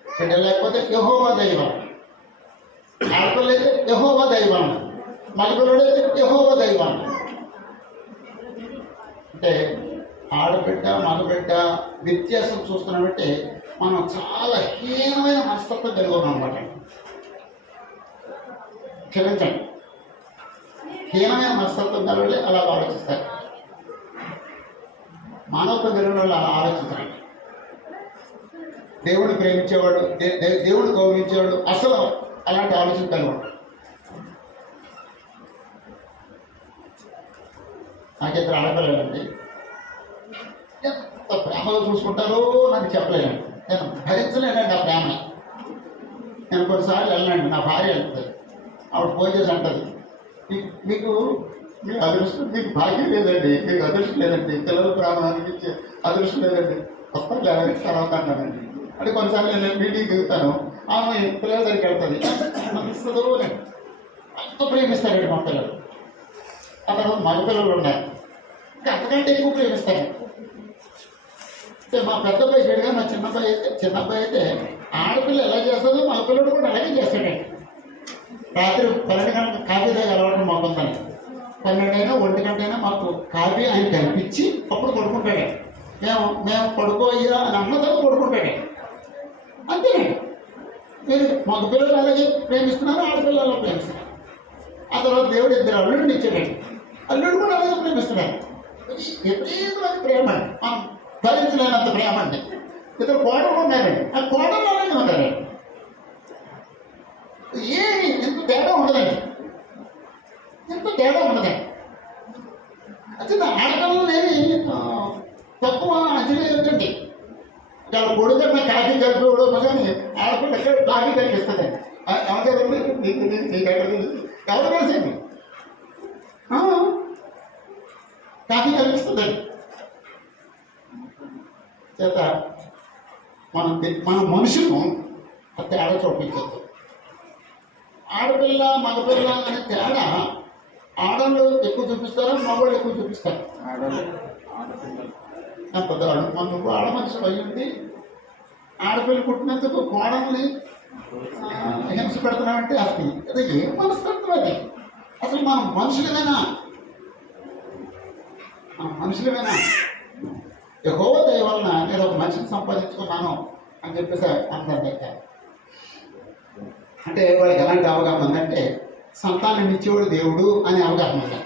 బిడ్డ లేకపోతే యెహోవా దయ వలన, ఆడపిల్ల అయితే యెహోవా దయ వలన, మగపిల్లడు అయితే యెహోవా దయ వలన. అంటే ఆడబిడ్డ మగబిడ్డ వ్యత్యాసం చూస్తున్నామంటే మనం చాలా హీనమైన మనస్తత్వం కలిగి ఉన్నాం అన్నమాట. క్షమించండి, హీనమైన మనస్తత్వం కలిగి అలా ఆలోచిస్తారు. మానవత్వం కలిగిన వాళ్ళు అలా ఆలోచించండి. దేవుడిని ప్రేమించేవాడు, దేవుడిని గౌరవించేవాడు అసలు అలాంటి ఆలోచన కలిగాడు. నాకు ఇద్దరు ఆడపిల్లలండి. ఎంత ప్రేమగా చూసుకుంటారో నాకు చెప్పలేనండి. నేను భరించలేనండి ఆ ప్రేమని. నేను కొన్నిసార్లు వెళ్ళనండి, నా భార్య వెళ్తుంది. ఆవిడ ఫోన్ చేసి అంటుంది, మీకు అదృష్టం, మీకు భాగ్యం లేదండి, మీకు అదృష్టం లేదండి, పిల్లల ప్రేమ అనిపించే అదృష్టం లేదండి, వస్తాను లేదని తర్వాత అన్నానండి. అంటే కొన్నిసార్లు నేను మీటింగ్ దిగుతాను, ఆమె పిల్లల దగ్గరికి వెళ్తుంది, ఇస్తుందో అంత ప్రేమిస్తారండి మా పిల్లలు. అక్కడ మగ పిల్లలు ఉన్నారు, ఇంకా అంతకంటే ఎక్కువ ప్రేమిస్తారు. అంటే మా పెద్ద అబ్బాయి చెడుగా మా చిన్న అబ్బాయి అయితే ఆడపిల్ల ఎలా చేస్తుందో మగపిల్లడు కూడా అలాగే చేస్తాడండి. రాత్రి 12 గంటలకు కాఫీ తాగి అలవాటు మాకు ఉందని, 12 అయినా 1 గంట అయినా మాకు కాఫీ ఆయన కల్పించి అప్పుడు పడుకుంటాడే. మేము పడుకోయ్యా అని అన్న తర్వాత పడుకుంటాడే. అంతేనండి. మీరు మగ పిల్లలు అలాగే ప్రేమిస్తున్నారు, ఆడపిల్లలు ప్రేమిస్తున్నారు. ఆ తర్వాత దేవుడు 2 అల్లుడిని ఇచ్చాడండి, అల్లుడు కూడా అలాగే ప్రేమిస్తున్నాడు. విపరీతమైన ప్రేమ అండి, మనం భరించలేనంత ప్రేమ అండి. 2 కోడలు ఉన్నారండి, ఆ కోడలు అలాగే ఉంటారండి. ఏమి ఎంత తేడా ఉండదండి, ఎంత తేడా ఉండదండి. అయితే ఆడపిల్లలు ఏమి తక్కువ అంచనా ఏంటండి. వాళ్ళ కొడుకు కాఫీ కలిపేవాడు కానీ ఆడపిల్ల ఎక్కడ కాఫీ కలిపిస్తుందండి. ఎవరు కలిసింది కాఫీ కలిపిస్తుందండి. చేత మన మనుషులు ఆ తేడా చూపించద్దు. ఆడపిల్ల మగపిల్ల అనే తేడా ఆడళ్ళు ఎక్కువ చూపిస్తారు, మగవాళ్ళు ఎక్కువ చూపిస్తారు. పెద్దవాళ్ళు నువ్వు ఆడ మనిషి అయ్యింది, ఆడపిల్ల పుట్టినందుకు కోడల్ని హింస పెడుతున్నామంటే అసలు అది ఏం మనస్తత్వం అది? అసలు మనం మనుషులమేనా? యెహోవా దయ వలన నేను ఒక మనిషిని సంపాదించుకున్నాను అని చెప్పేసి అంటారు. అంటే వాళ్ళకి ఎలాంటి అవగాహన ఉందంటే సంతానం ఇచ్చేవాడు దేవుడు అనే అవగాహన ఉంది.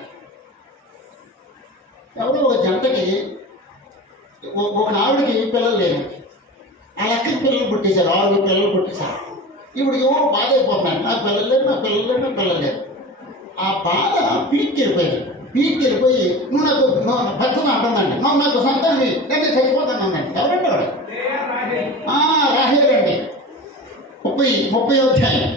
ఎవరో ఒక జంటకి ఒక ఆవిడకి పిల్లలు లేరు, ఆ లెక్కకి పిల్లలు పుట్టేశారు, 6 పిల్లలు పుట్టేశారు. ఇప్పుడు ఏమో బాధ అయిపోతున్నాను, నాకు పిల్లలు లేరు. ఆ బాధ పీక్కి వెళ్ళిపోయి నువ్వు నాకు భర్తను అంటుందండి, నువ్వు నాకు సంతాన్ని నేను చచ్చిపోతాను అండి. ఎవరండి వాడు? రాహేలండి. 30 అధ్యాయం.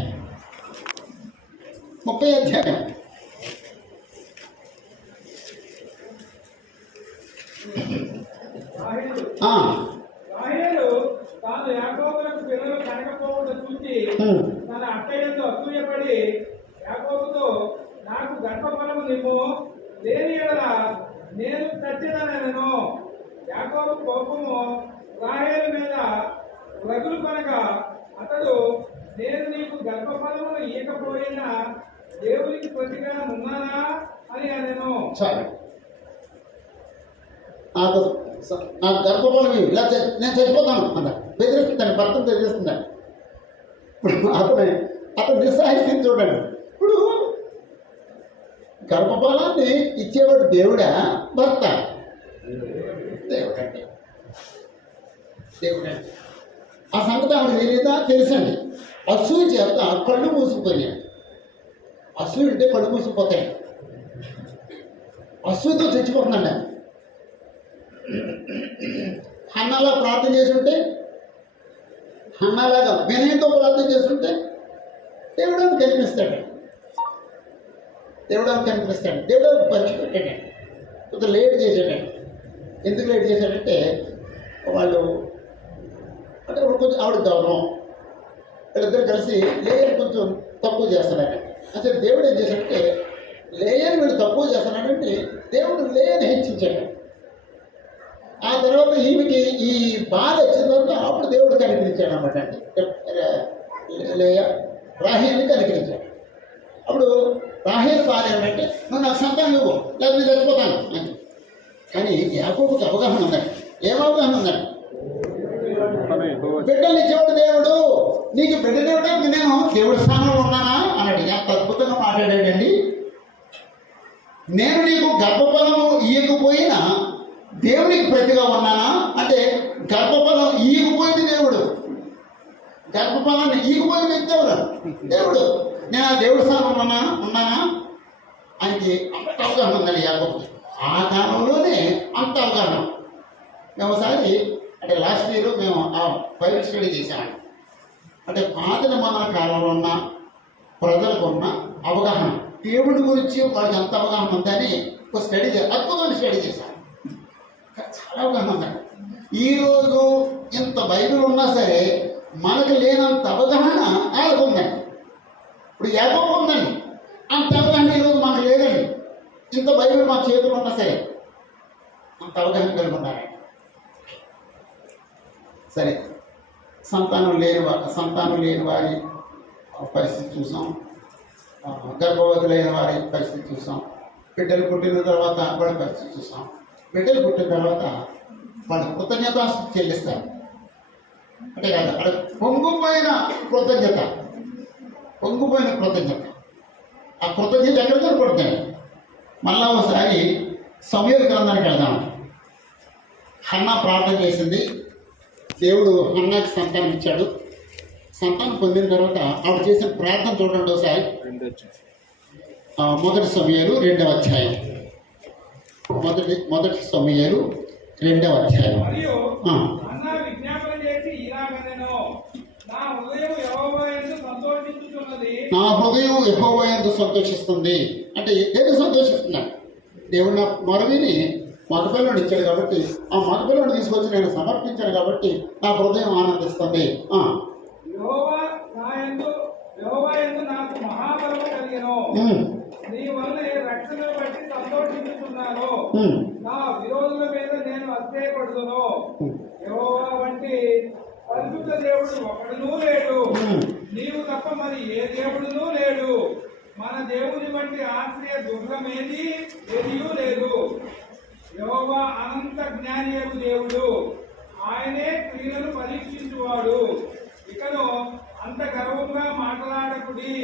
రాహేలు తాను యాకోబులకు పిల్లలు కనకపోవడం చూసి తన అత్తయ్యతో అసూయపడి యాకోబుతో నాకు గర్భఫలము నిమ్ము, లేని యెడల నేను చచ్చిననెను. యాకోబు కోపము రాహేలు మీద రగులు కొనగా అతడు నేను నీకు గర్భఫలమును ఇయ్యకపోయినా దేవునికి ప్రతిగా ఉన్నానా అని అనెను. నాకు గర్భఫలం ఇలా నేను చచ్చిపోతాను అన్న బెదిరిస్తుందండి, భర్తను బెదిరిస్తుందండి. ఇప్పుడు అతను నిస్సహాయిస్తుంది చూడండి. ఇప్పుడు గర్భఫలాన్ని ఇచ్చేవాడు దేవుడా భర్త? దేవుడండి. ఆ సంగతి ఆవిడ తెలియదా? తెలుసండి. అసూయ చేత కళ్ళు మూసుకుపోయాడు. అసూయ ఉంటే కళ్ళు మూసుకుపోతాయి. అసూయతో చచ్చిపోతుందండి. హన్నలా ప్రార్థన చేస్తుంటే, హన్నలాగా వినయంతో ప్రార్థన చేస్తుంటే దేవుడు కనిపిస్తాడు. దేవుడు పరీక్ష పెట్టాడండి. కొంచెం లేట్ చేశాడండి. ఎందుకు లేట్ చేశాడంటే వాళ్ళు అంటే కొంచెం ఆవిడ గౌరవం, వీళ్ళిద్దరు కలిసి లేయర్ కొంచెం తక్కువ చేస్తున్నాడండి. అంటే దేవుడు ఏం చేశాడంటే లేయర్ వీళ్ళు తక్కువ చేస్తున్నాడంటే దేవుడు లేయర్ని హెచ్చించాడు. ఆ తర్వాత ఈమెకి ఈ బాధ వచ్చిన తర్వాత అప్పుడు దేవుడు కనికరించాడు అన్నమాట అండి. రాహేలుని కనికరించాడు. అప్పుడు రాహేలు బాధ ఏమంటే నువ్వు నాకు సంతానం ఇవ్వు, లేకపోతే చచ్చిపోతాను అని. కానీ యాకోబుకి అవగాహన ఉందండి. ఏం అవగాహన ఉందండి? బిడ్డలు ఇచ్చేవాడు దేవుడు, నీకు బిడ్డలు ఇవ్వడానికి నేను దేవుడి స్థానంలో ఉన్నానా అన్నాడు. ఎంత అద్భుతంగా మాట్లాడాడండి. నేను నీకు గర్భఫలము ఇయ్యకపోయినా దేవునికి ప్రతిగా ఉన్నానా అంటే గర్భఫలం ఈగిపోయింది దేవుడు, గర్భఫలాన్ని ఈగిపోయిన వ్యక్తి ఎవరు? దేవుడు. నేను ఆ దేవుడి స్థానంలో ఉన్నానా ఆయనకి అంత అవగాహన ఉందండి యాకోబుకి. ఆ కాలంలోనే అంత అవగాహన. మేము ఒకసారి అంటే లాస్ట్ ఇయర్ మేము ఆ బైబిల్ స్టడీ చేసామండి. అంటే పాత నిబంధన కాలంలో ఉన్న ప్రజలకు ఉన్న అవగాహన, దేవుడి గురించి వాళ్ళకి ఎంత అవగాహన ఉందని ఒక స్టడీ అద్భుతమైన స్టడీ చేశాను. చాలా అవగాహన ఉందండి. ఈరోజు ఇంత బైబిల్ ఉన్నా సరే మనకు లేనంత అవగాహన వాళ్ళకు ఉందండి. ఇప్పుడు యాకోబుకు ఉందండి, అంత అవగాహన ఈరోజు మనకు లేదండి. ఇంత బైబిల్ మా చేతులు ఉన్నా సరే అంత అవగాహన కలిగి ఉన్నారండి. సరే, సంతానం లేని వారి పరిస్థితి చూసాం, గర్భవతులైన వారి పరిస్థితి చూసాం, బిడ్డలు పుట్టిన తర్వాత వాళ్ళ పరిస్థితి చూసాం. బిడ్డలు పుట్టిన తర్వాత వాళ్ళ కృతజ్ఞతాస్తుతి చెల్లిస్తారు. అంటే కాదు, అక్కడ పొంగిపోయిన కృతజ్ఞత. ఆ కృతజ్ఞత ఎక్కడ కనపడుతుంది? మళ్ళా ఒకసారి సమూయేలు గ్రంథానికి వెళ్దాం. హన్నా ప్రార్థన చేసింది, దేవుడు హన్నాకి సంతానం ఇచ్చాడు. సంతానం పొందిన తర్వాత ఆవిడ చేసిన ప్రార్థన చూడండి ఒకసారి. మొదటి సమూయేలు 2వ అధ్యాయం. మొదటి సమూయేలు 2వ అధ్యాయం. మరియు హన్నా విజ్ఞాపన చేసి ఇలాగనెను, నా హృదయం యెహోవా యందు సంతోషించుచున్నది. నా హృదయం యెహోవా యందు సంతోషిస్తుంది. అంటే ఏదో సంతోషిస్తున్నాను. దేవుడు నా మొరవిని మగపిల్లని ఇచ్చాడు కాబట్టి, ఆ మగపిల్లని తీసుకొచ్చి నేను సమర్పించాను కాబట్టి నా హృదయం ఆనందిస్తుంది. యెహోవా యందు నాకు మహాబలము కలిగెను. నీ వలన రక్షణ బట్టి సంతోషించుతున్నాను. నా విరోధుల మీద నేను అతిశయపడుదును. యెహోవా వంటి పరిశుద్ధ దేవుడు ఒకడునూ లేడు, నీవు తప్ప మరి ఏ దేవుడునూ లేడు. మన దేవుని వంటి ఆశ్రయ దుర్గమేది ఏదియూ లేదు. యెహోవా అనంత జ్ఞానియగు దేవుడు, ఆయనే క్రియలను పరీక్షించువాడు. ఇకను అంత గర్వంగా మాట్లాడకుడి,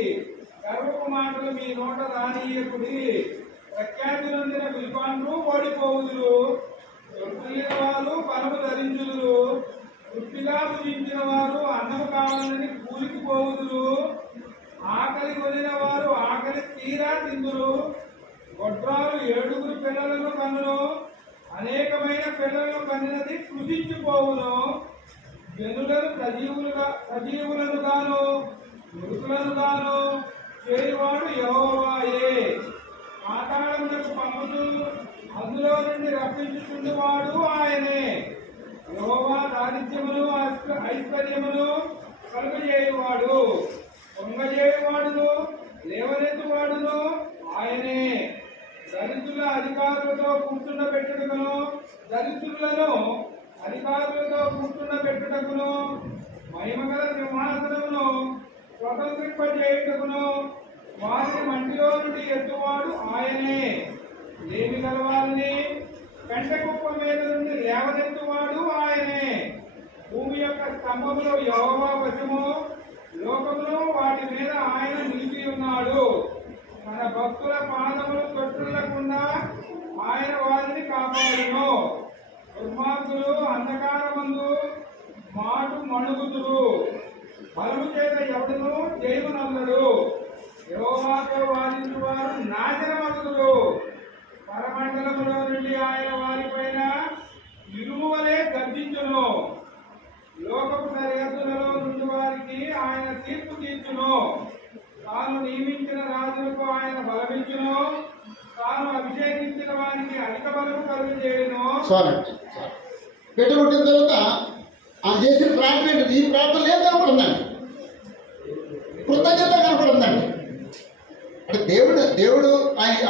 గర్వపు మాటలు మీ నోట రానీయకుడి. ప్రఖ్యాతి నొందిన విల్పాండ్రు ఓడిపోవుదురు, దొరికిన వారు పరము ధరించుదురు. తృప్తిగా భుజించిన వారు అన్నము కావాలని కూలికి పోవుదురు. ఆకలి కొనిన వారు ఆకలి తీరా తిందురు. గొడ్రాలు 7 పిల్లలను కన్నును, అనేకమైన పిల్లలను కన్నినది కృషించిపోవును. జనులను సజీవులను గాను మృతులను గాను చేయువాడు యెహోవాయే. పాతాళములకు పంపుతూ అందులో నుండి రప్పించుచున్నవాడు ఆయనే. యెహోవా దారిద్ర్యమును ఐశ్వర్యమును కలుగజేయువాడు, పొంగజేయువాడును లేవనెత్తువాడును ఆయనే. దరిద్రుల అధికారులతో కూర్చుండబెట్టుటకును, దరిద్రులను అధికారులతో కూర్చుండబెట్టుటకును, మహిమగల సింహాసనమును స్వతంత్రింపజేయుటకును వారిని మంటిలో నుండి ఎత్తువాడు ఆయనే. లేమి గలవారిని కంట కుప్ప మీద నుండి లేవనెత్తువాడు ఆయనే. భూమి యొక్క స్తంభములో యెహోవా వశము, లోకములో వాటి మీద ఆయన నిలిపి ఉన్నాడు. మన భక్తుల పాదములు తొట్టులకుండా ఆయన వారిని కాపాడును. దుర్మార్గులు అంధకారమందు మాటు మణుగుతురు, బలము చేత ఎవడును జయమునందడు. యెహోవాతో వాదించు వారు నాశనమగుదురు. పరమండలములో నుండి ఆయన వారిపైన ఇరుము వలె గర్జించును. లోకపు సరిహద్దులలో నుండి వారికి ఆయన తీర్పు తీర్చును. తాను నియమించిన రాజులకు ఆయన బలమిచ్చును. తాను అభిషేకించిన వారికి అధిక బలము కలుగజేయును. బిడ్డ పుట్టిన తర్వాత ఆ చేసిన ప్రార్థన ఏంటి? ఈ ప్రార్థన లేదు కనపడుందండి, కృతజ్ఞత కనపడుందండి. అంటే దేవుడు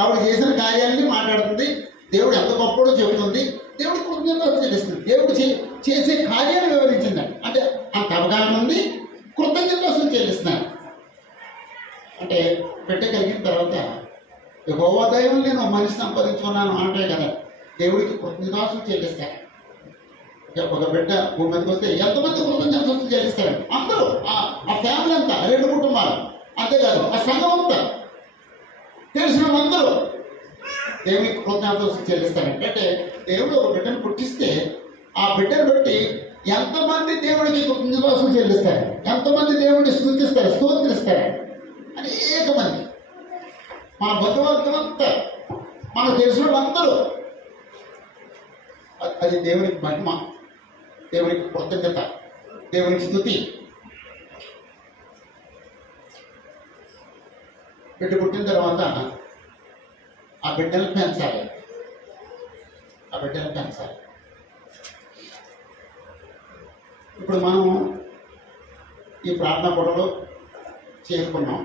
ఆవిడ చేసిన కార్యాలని మాట్లాడుతుంది. దేవుడు ఎంత గొప్పడో చెబుతుంది. దేవుడు కృతజ్ఞత చెల్లిస్తుంది. దేవుడు చేసే కార్యాలు వివరించిందండి. అంటే అంత అవగాహన ఉంది, కృతజ్ఞత చెల్లిస్తున్నాను. అంటే బిడ్డ కలిగిన తర్వాత యెహోవా దయను నేను మనిషి సంపాదించుకున్నాను అంటే కదా, దేవుడికి కృతజ్ఞతాస్తులు చెల్లిస్తాను. ఒక బిడ్డ భూమి మీదకి వస్తే ఎంతమంది కృతజ్ఞతాస్తులు చెల్లిస్తారండి? అందరూ, ఆ ఫ్యామిలీ అంతా, 2 కుటుంబాలు, అంతేకాదు ఆ సంఘం అంతా, తెలిసిన అందరూ దేవుడికి కృతజ్ఞతాస్తులు చెల్లిస్తారండి. అంటే దేవుడు ఒక బిడ్డను పుట్టిస్తే ఆ బిడ్డను బట్టి ఎంతమంది దేవుడికి కృతజ్ఞతాస్తులు చెల్లిస్తారు, ఎంతమంది దేవుడిని స్తోత్రిస్తారు. అనేక మంది, మన బంధువర్గం అంతా, మనకు తెలిసిన వాళ్ళందరూ. అది దేవునికి మహిమ, దేవునికి కృతజ్ఞత, దేవునికి స్తుతి. బిడ్డ పుట్టిన తర్వాత ఆ బిడ్డను పెంచాలి. ఇప్పుడు మనం ఈ ప్రార్థన పూటలో చేరుకున్నాం.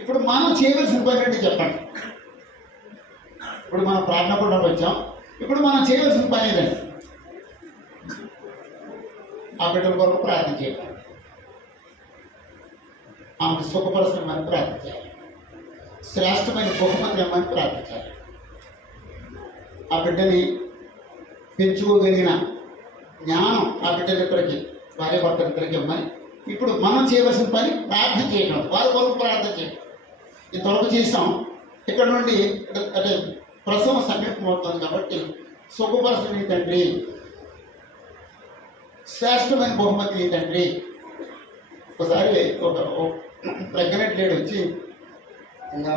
ఇప్పుడు మనం చేయవలసిన పని ఏంటి చెప్పండి. ఇప్పుడు మనం ప్రార్థన పూటలోకి వచ్చాం. ఇప్పుడు మనం చేయవలసిన పని ఏదండి? ఆ బిడ్డల కొరకు ప్రార్థన చేయాలి, ఆమెకు సుఖపరచమని ప్రార్థించాలి, శ్రేష్టమైన బహుమతి ఇవ్వమని ప్రార్థించాలి, ఆ బిడ్డని పెంచుకోగలిగిన జ్ఞానం ఆ బిడ్డలిద్దరికి భార్య భర్తలిద్దరికి ఇవ్వమని. ఇప్పుడు మనం చేయవలసిన పని ప్రార్థన చేయడం, వారి కొరకు ప్రార్థన చేయడం. ఇంతవరకు చేసాం. ఇక్కడ నుండి అంటే ప్రసవం సమీపం అవుతుంది కాబట్టి సుఖపరచని తండ్రి, శ్రేష్టమైన బహుమతి నీ తండ్రి. ఒకసారి ఒక ప్రెగ్నెంట్ లేడీ వచ్చి, ఇంకా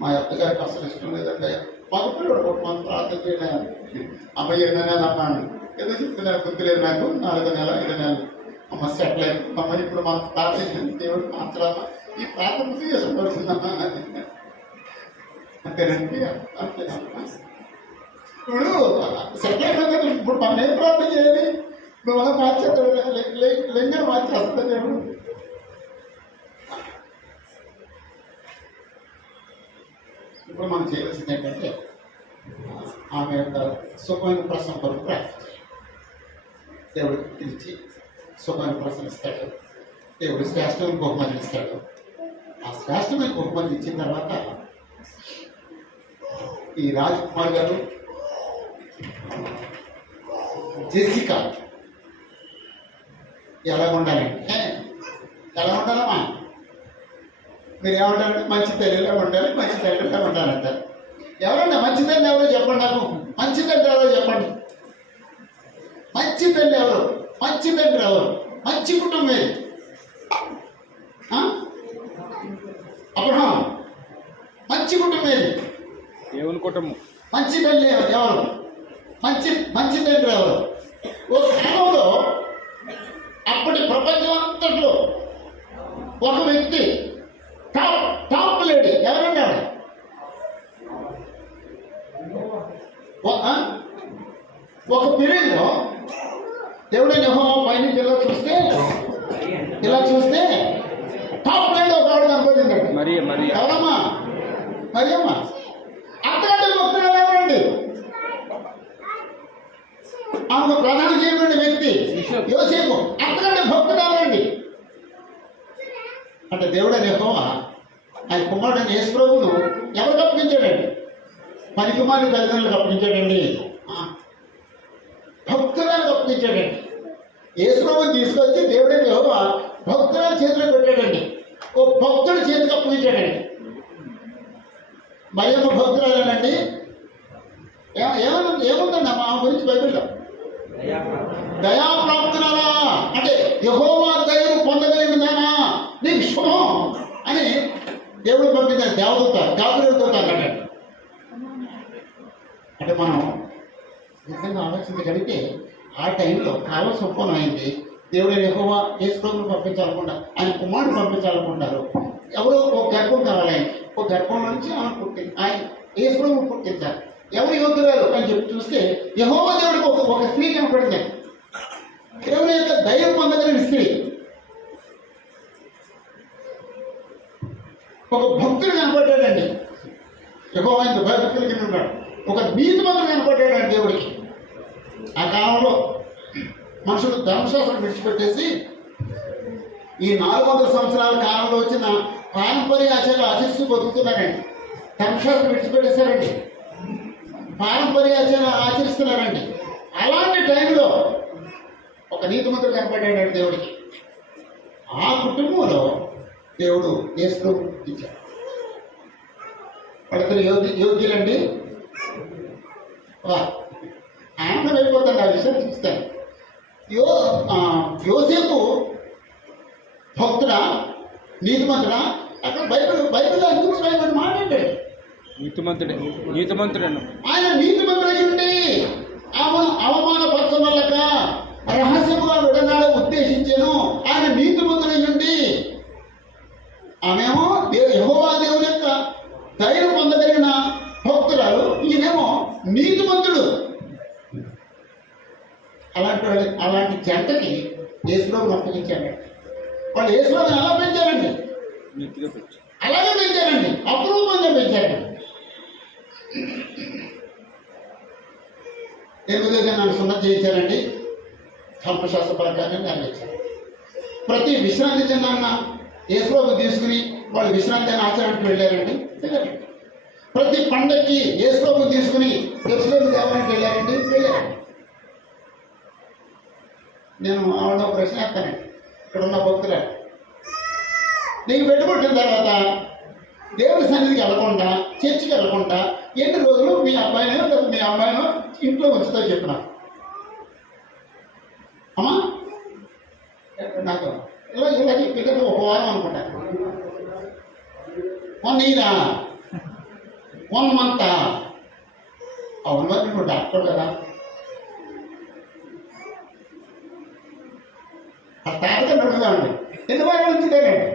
మా అత్తగారికి అసలు ఇష్టం లేదంటే మగపిల్లడు మనం ప్రార్థన చేయలేదు, అమ్మాయి 8 నెలలు అన్నాను, ఏదో చెప్తున్నారు గుర్తులేదు నాకు, 4 నెల 5 నెలలు అమ్మ సెటిల్ అయ్యి అమ్మని ఇప్పుడు మనం ప్రార్థించింది దేవుడు మార్చడామా, ఈ ప్రార్థన చేసుకోవాల్సిందమ్మా అంతేనండి. అంతేనమ్మా. ఇప్పుడు సెటిల్ అయిపోతే ఇప్పుడు మనం ఏం ప్రార్థన చేయాలి? నువ్వు అలా మార్చేస్తాడు, లింగం మార్చేస్తా దేవుడు. ఇప్పుడు మనం చేయవలసింది ఏంటంటే ఆమె యొక్క సుఖమైన ప్రశ్న కొరకు ప్రార్థించాలి. దేవుడికి పిలిచి సుఖమైన ప్రశ్న ఇస్తాడు, దేవుడు శ్రేష్టమైన బహుమతి ఇస్తాడు. ఆ శ్రేష్టమైన బహుమతి ఇచ్చిన తర్వాత ఈ రాజకుమార్ గారు జెసికా ఎలా ఉండాలంటే, ఎలా ఉండాలమ్మా? మీరు ఏమంటారంటే మంచి తల్లిలా ఉండాలి, మంచి తల్లిలా ఉండాలంటారు. ఎవరండి మంచి తల్లి ఎవరో చెప్పండి నాకు. మంచి తండ్రి ఎవరో చెప్పండి. మంచి తల్లి ఎవరు? మంచి తండ్రి ఎవరు? మంచి కుటుంబం ఏది? అబ్రహాం. మంచి కుటుంబం ఏది? దేవుని కుటుంబం. మంచి తల్లి ఎవరు? మంచి తండ్రి ఎవరు? ఒక కాలంలో అప్పటి ప్రపంచం అంతట్లో ఒక వ్యక్తి టాప్ లేడీ ఎవరన్నాడు? ఒక పీరియడ్లో దేవుడైన యెహోవా పైనుంచి ఇలా చూస్తే టాప్ లేడీ ఒక ఆవిడ కనపడిందండి. ఎవరమ్మా? మరియమ్మ. అంతకంటే భక్తుడు ఎవరండి? ఆమె ప్రధాన చేయబడిన వ్యక్తి యోసేపు. అంతకంటే భక్తుడు ఎవరండి? అంటే దేవుడైన యెహోవా ఆయన కుమారుడైన యేసు ప్రభువును ఎవరికి అప్పగించాడండి? 10 కుమారుని తల్లిదండ్రులకు అప్పగించాడండి. భక్తురాలకు అప్పగించాడండి. యేసు ప్రభువుని తీసుకొచ్చి దేవుడైన యెహోవా భక్తురాల చేతిలో పెట్టాడండి. ఓ భక్తుడి చేతికి అప్పగించాడండి. మరియమ్మ భక్తురాలేనండి. ఏముందండి మా గురించి బైబిల్లో? దయాప్రాప్తురాలా అంటే యెహోవా దయను పొందగలిగిందానా నీకు శుభం అని దేవుడు పంపించాడు. దేవదూత గాబ్రియల్ అన్నాడు. అంటే మనం నిజంగా ఆలోచించగలిగితే ఆ టైంలో కాలం సంపన్నమైంది. దేవుడు యెహోవా యేసు ప్రభువును పంపించాలనుకుంటా, ఆయన కుమారుడు పంపించాలనుకుంటారు. ఎవరో ఒక గర్భం కావాలి, ఆయన ఒక గర్భం నుంచి ఆమె పుట్టింది, ఆయన యేసు ప్రభువును పుట్టించారు. ఎవరు యోగ్యురాలు అని చెప్పి చూస్తే యెహోవా దేవుడికి ఒక స్త్రీ కనపడింది. దేవుని యొక్క దయ పొందగలిగిన స్త్రీ, ఒక భక్తుడు కనపడ్డాడండి. యెహోవా ఆయన భయభక్తులు కింద ఉన్నాడు. ఒక నీతిమంతుడు కనపడ్డాడండి దేవుడికి. ఆ కాలంలో మనుషులు ధర్మశాస్త్రం విడిచిపెట్టేసి ఈ 400 సంవత్సరాల కాలంలో వచ్చిన పారంపర్య ఆచారాలు ఆచరిస్తూ బతుకుతున్నారండి. ధర్మశాస్త్రం విడిచిపెట్టేశారండి, పారంపర్య ఆచారాలు ఆచరిస్తున్నారండి. అలాంటి టైంలో ఒక నీతిమంతుడు కనపడ్డాడు దేవుడికి. ఆ కుటుంబంలో దేవుడు యేసు ఇచ్చాడు. వాళ్ళిద్దరు యోగ్యులండి. ఆనందం అయిపోతుంది ఆ విషయం చూస్తాను. యోసేపు భక్తుడా నీతిమంతుడా? అక్కడ బైబిల్లో ఎందుకు రాయబడిన మాట అంటే నీతిమంతుడు ఆయన నీతిమంతుడై ఉండి అవమానపరచమల్లక రహస్యముగా విడనాడ ఉద్దేశించాను. ఆయన నీతిమంతుడై ఉండి ఆమెమో యెహోవా దేవుని యొక్క ధైర్యం పొందగలిగిన భక్తురాలు, ఈయనేమో నీతిమంతుడు. అలాంటి జంటకి యేసుప్రభుని అప్పగించాడు. వాళ్ళు యేసుప్రభుని ఎలా పెంచారండి? అలాగే పెంచారండి, అపురూపంగా పెంచారండి. ఎందుకంటే నన్ను సున్నతి చేయించారండి, ధర్మశాస్త్ర ప్రకారం నెరవేర్చారు. ప్రతి విశ్రాంతి దినాన్న యేసుప్రభు తీసుకుని వాళ్ళు విశ్రాంతి అని ఆచరణకు వెళ్ళారండి, వెళ్ళారండి. ప్రతి పండక్కి యేసుప్రభు తీసుకుని యెరూషలేము దేవాలయానికి వెళ్ళారండి, వెళ్ళారండి. నేను ఆవిడ ఒక ప్రశ్న వేస్తానండి, ఇక్కడ ఉన్న భక్తులు, నీకు పెట్టుబట్టిన తర్వాత దేవుడి సన్నిధికి వెళ్ళకుండా, చర్చికి వెళ్ళకుండా ఎన్ని రోజులు మీ అబ్బాయినో లేదా మీ అమ్మాయినో ఇంట్లో ఉంచుతో చెప్పిన అమ్మా? నాకు ఇలా ఇలా చెప్పి ఒక వారం అనుకుంటాను. 1 year 1 month. అవును, మరి నువ్వు డాక్టర్ కదా. ఆ తాతగా నడుగుదామండి, ఎన్ని వారాలు ఉంచుతానండి?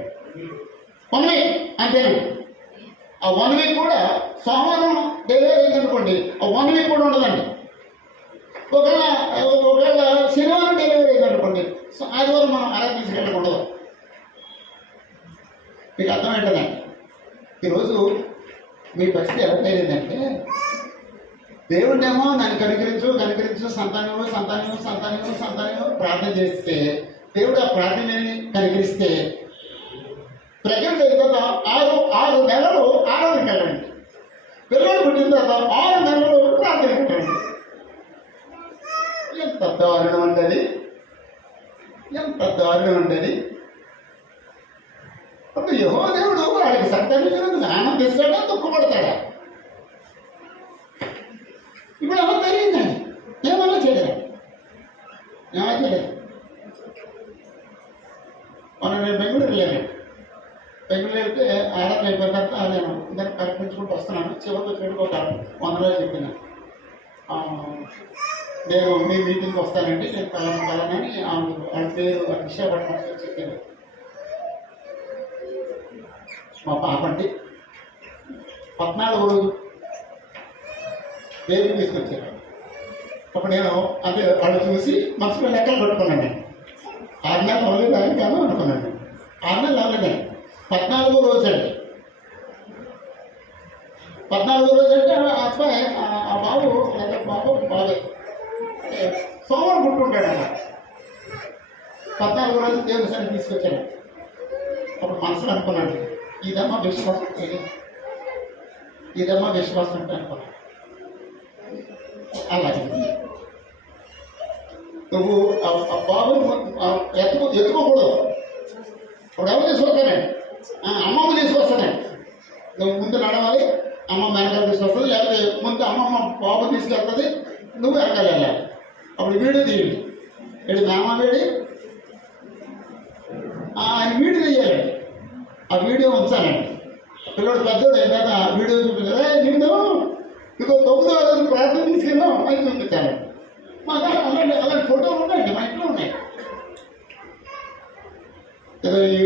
1 week అంతేనండి. ఆ 1 week కూడా సోమవారం డెలివరీ అయిందనుకోండి, ఆ 1 week కూడా ఉండదండి. ఒకవేళ శనివారం డెలివరీ అయిందనుకోండి, ఆదివారం మనం అలా తీసుకెళ్ళకూడదు. మీకు అర్థమేంటదండి? ఈరోజు మీ పరిస్థితి ఎలా తయారైందంటే, దేవుడినేమో నన్ను కనికరించు సంతానము ప్రార్థన చేస్తే, దేవుడు ఆ ప్రార్థనని కనికరిస్తే ప్రజెంట్ అయిన తర్వాత 6 నెలలు ఆరాధనకి వెళ్ళండి. పిల్లలు పుట్టిన తర్వాత 6 నెలలు ప్రార్థనకి వెళ్ళండి. ఎంత దారుణం ఉంటుంది, ఎంత దారుణం ఉంటుంది. అప్పుడు యెహోవా దేవుడు వాడికి సంతానం ఆనందిస్తాడా, దుఃఖపడతాడా? ఇప్పుడు అలా జరిగిందండి. ఏమన్నా చేయలేదు, ఏమన్నా చేయలేదు. నేను బెంగళూరు వెళ్ళాను. బెంగళూరు వెళ్తే ఆరాధన అయిపోయిన తర్వాత నేను ఇద్దరు కల్పించుకుంటూ వస్తున్నాను. చివరికి వచ్చేటికి ఒక 100 రోజులు చెప్పినాను, నేను మీ మీటింగ్కి వస్తానండి, నేను కలనని ఆమె పేరు విశాఖపట్నం చెప్పాను. మా పాపండి 14వ రోజు బేబీ తీసుకొచ్చారు. అప్పుడు నేను అంటే వాళ్ళు చూసి మనసులో లెక్కలు పెట్టుకున్నాను. 6 నెలలు అవ్వలేదు కాదు అనుకున్నాను. 6 నెలలు అవ్వలేదండి. 14వ రోజు అండి. 14వ రోజు అంటే ఆ అబ్బాయి ఆ బాబే సోమవారం పుట్టుకుంటాడు అన్న. 14వ రోజు దేవుని సన్ని తీసుకొచ్చాను. అప్పుడు మనసులో అనుకున్నాను, ఇదమ్మా విశ్వాసం అంటే అనుకున్నాను. అలాగే నువ్వు ఆ బాబు ఎత్తుకోకూడదు. ఇప్పుడు ఎవరు తీసుకొస్తానండి? అమ్మమ్మ తీసుకొస్తానండి. నువ్వు ముందు నడవాలి, అమ్మమ్మ వెనకాల తీసుకొస్తుంది. లేకపోతే ముందు అమ్మమ్మ బాబు తీసుకెళ్తుంది, నువ్వు వెనకాల వెళ్ళాలి. అప్పుడు వీడియో తీయండి, వీడి మామ వేడి ఆయన వీడియో తీయాలి. ఆ వీడియో ఉంచాలండి. పిల్లడు పెద్దోడు అయినాక ఆ వీడియో చూపించారు, నిన్ను ఇదో 9వ రోజు ప్రార్థన తీసుకెళ్ళాం అని చూపించాను. మా దగ్గర అలాంటి ఫోటోలు ఉన్నాయండి, మా ఇంట్లో ఉన్నాయి. ఏదో ఈ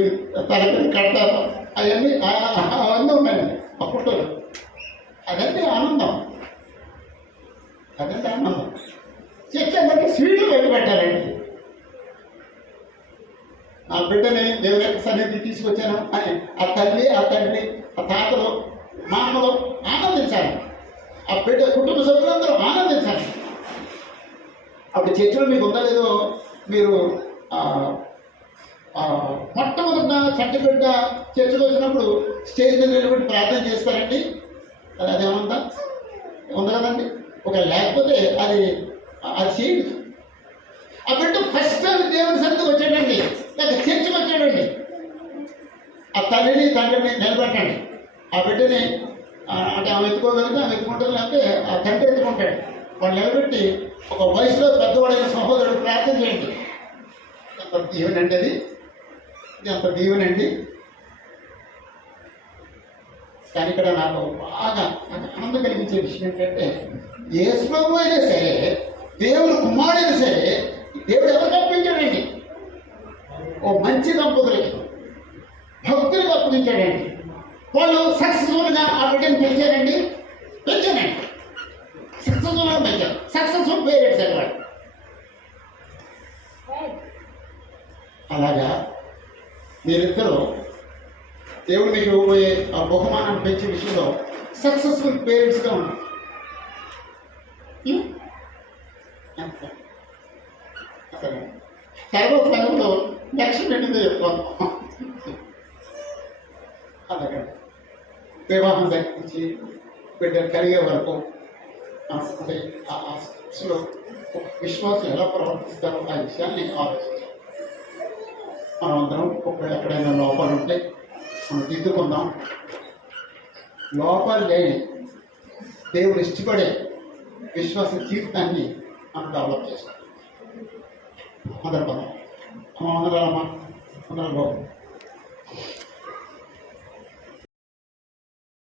తరగతి కడతారు అవన్నీ ఉన్నాయండి ఆ ఫోటోలు. అదండి ఆనందం. చర్చకి స్వీట్లు పెట్టి పెట్టారండి. నా బిడ్డని దేవుని యొక్క సన్నిధి తీసుకొచ్చాను అని ఆ తల్లి ఆ తాతలు మా అమ్మలు ఆనందించాలి. ఆ బిడ్డ కుటుంబ సభ్యులందరూ ఆనందించాలి. అప్పుడు చర్చలో మీకు ఉందా లేదో, మీరు మొట్టమొదట చంటి బిడ్డ చర్చకు వచ్చినప్పుడు స్టేజ్ మీద నిలబడి ప్రార్థన చేస్తారండి. అదేమంతా ఉంది కదండి. ఒక లేకపోతే అది చేయండి. ఆ బిడ్డ ఫస్ట్ టైం దేవుని సన్నిధికి వచ్చాడండి, లేక చర్చకు వచ్చాడండి. ఆ తల్లిని తండ్రిని నిలబెట్టండి. ఆ బిడ్డని అంటే ఆమె ఎత్తుకోగలిగితే ఆమె ఎత్తుకుంటుంది, లేకపోతే ఆ తండ్రి ఎత్తుకుంటాడు. వాళ్ళు నిలబెట్టి ఒక వయసులో పెద్దవాడైన సహోదరుడు ప్రార్థన చేయండి. ఎంత దీవెనండి అది, ఎంత దీవెనండి. కానీ ఇక్కడ నాకు బాగా ఆనందం కలిగించే విషయం ఏంటంటే, యేసు ప్రభువు అయినా సరే, దేవుడు కుమారుడైనా సరే, దేవుడు ఎవరు కల్పించాడండి? ఓ మంచి దంపతులకి భక్తులకు అప్పగించాడండి. వాళ్ళు సక్సెస్ఫుల్గా ఆ బిడ్డను పెంచారండి. సక్సెస్ఫుల్గా పెంచారు. సక్సెస్ఫుల్ పేరెంట్స్ అన్నమాట. అలాగా మీరిద్దరూ దేవుడు మీకు ఇవ్వబోయే ఆ బహుమానాన్ని పెంచే విషయంలో సక్సెస్ఫుల్ పేరెంట్స్గా ఉంటారు. సర్వస్థానంలో నెక్స్ట్ పెట్టిందో చెప్తాను. అలాగే వివాహం దక్కించి బిడ్డలు కలిగే వరకు అంటే ఆ స్టెప్స్లో విశ్వాసం ఎలా ప్రవర్తిస్తారో ఆ విషయాన్ని ఆలోచించాలి. మనం అందరం ఒకవేళ ఎక్కడైనా లోపాలు ఉంటే మనం దిద్దుకుందాం. లోపాలు లేని దేవుడు ఇష్టపడే విశ్వాస జీవితాన్ని మనం డెవలప్ చేస్తాం. అందరూ పదం అందరూ బాబు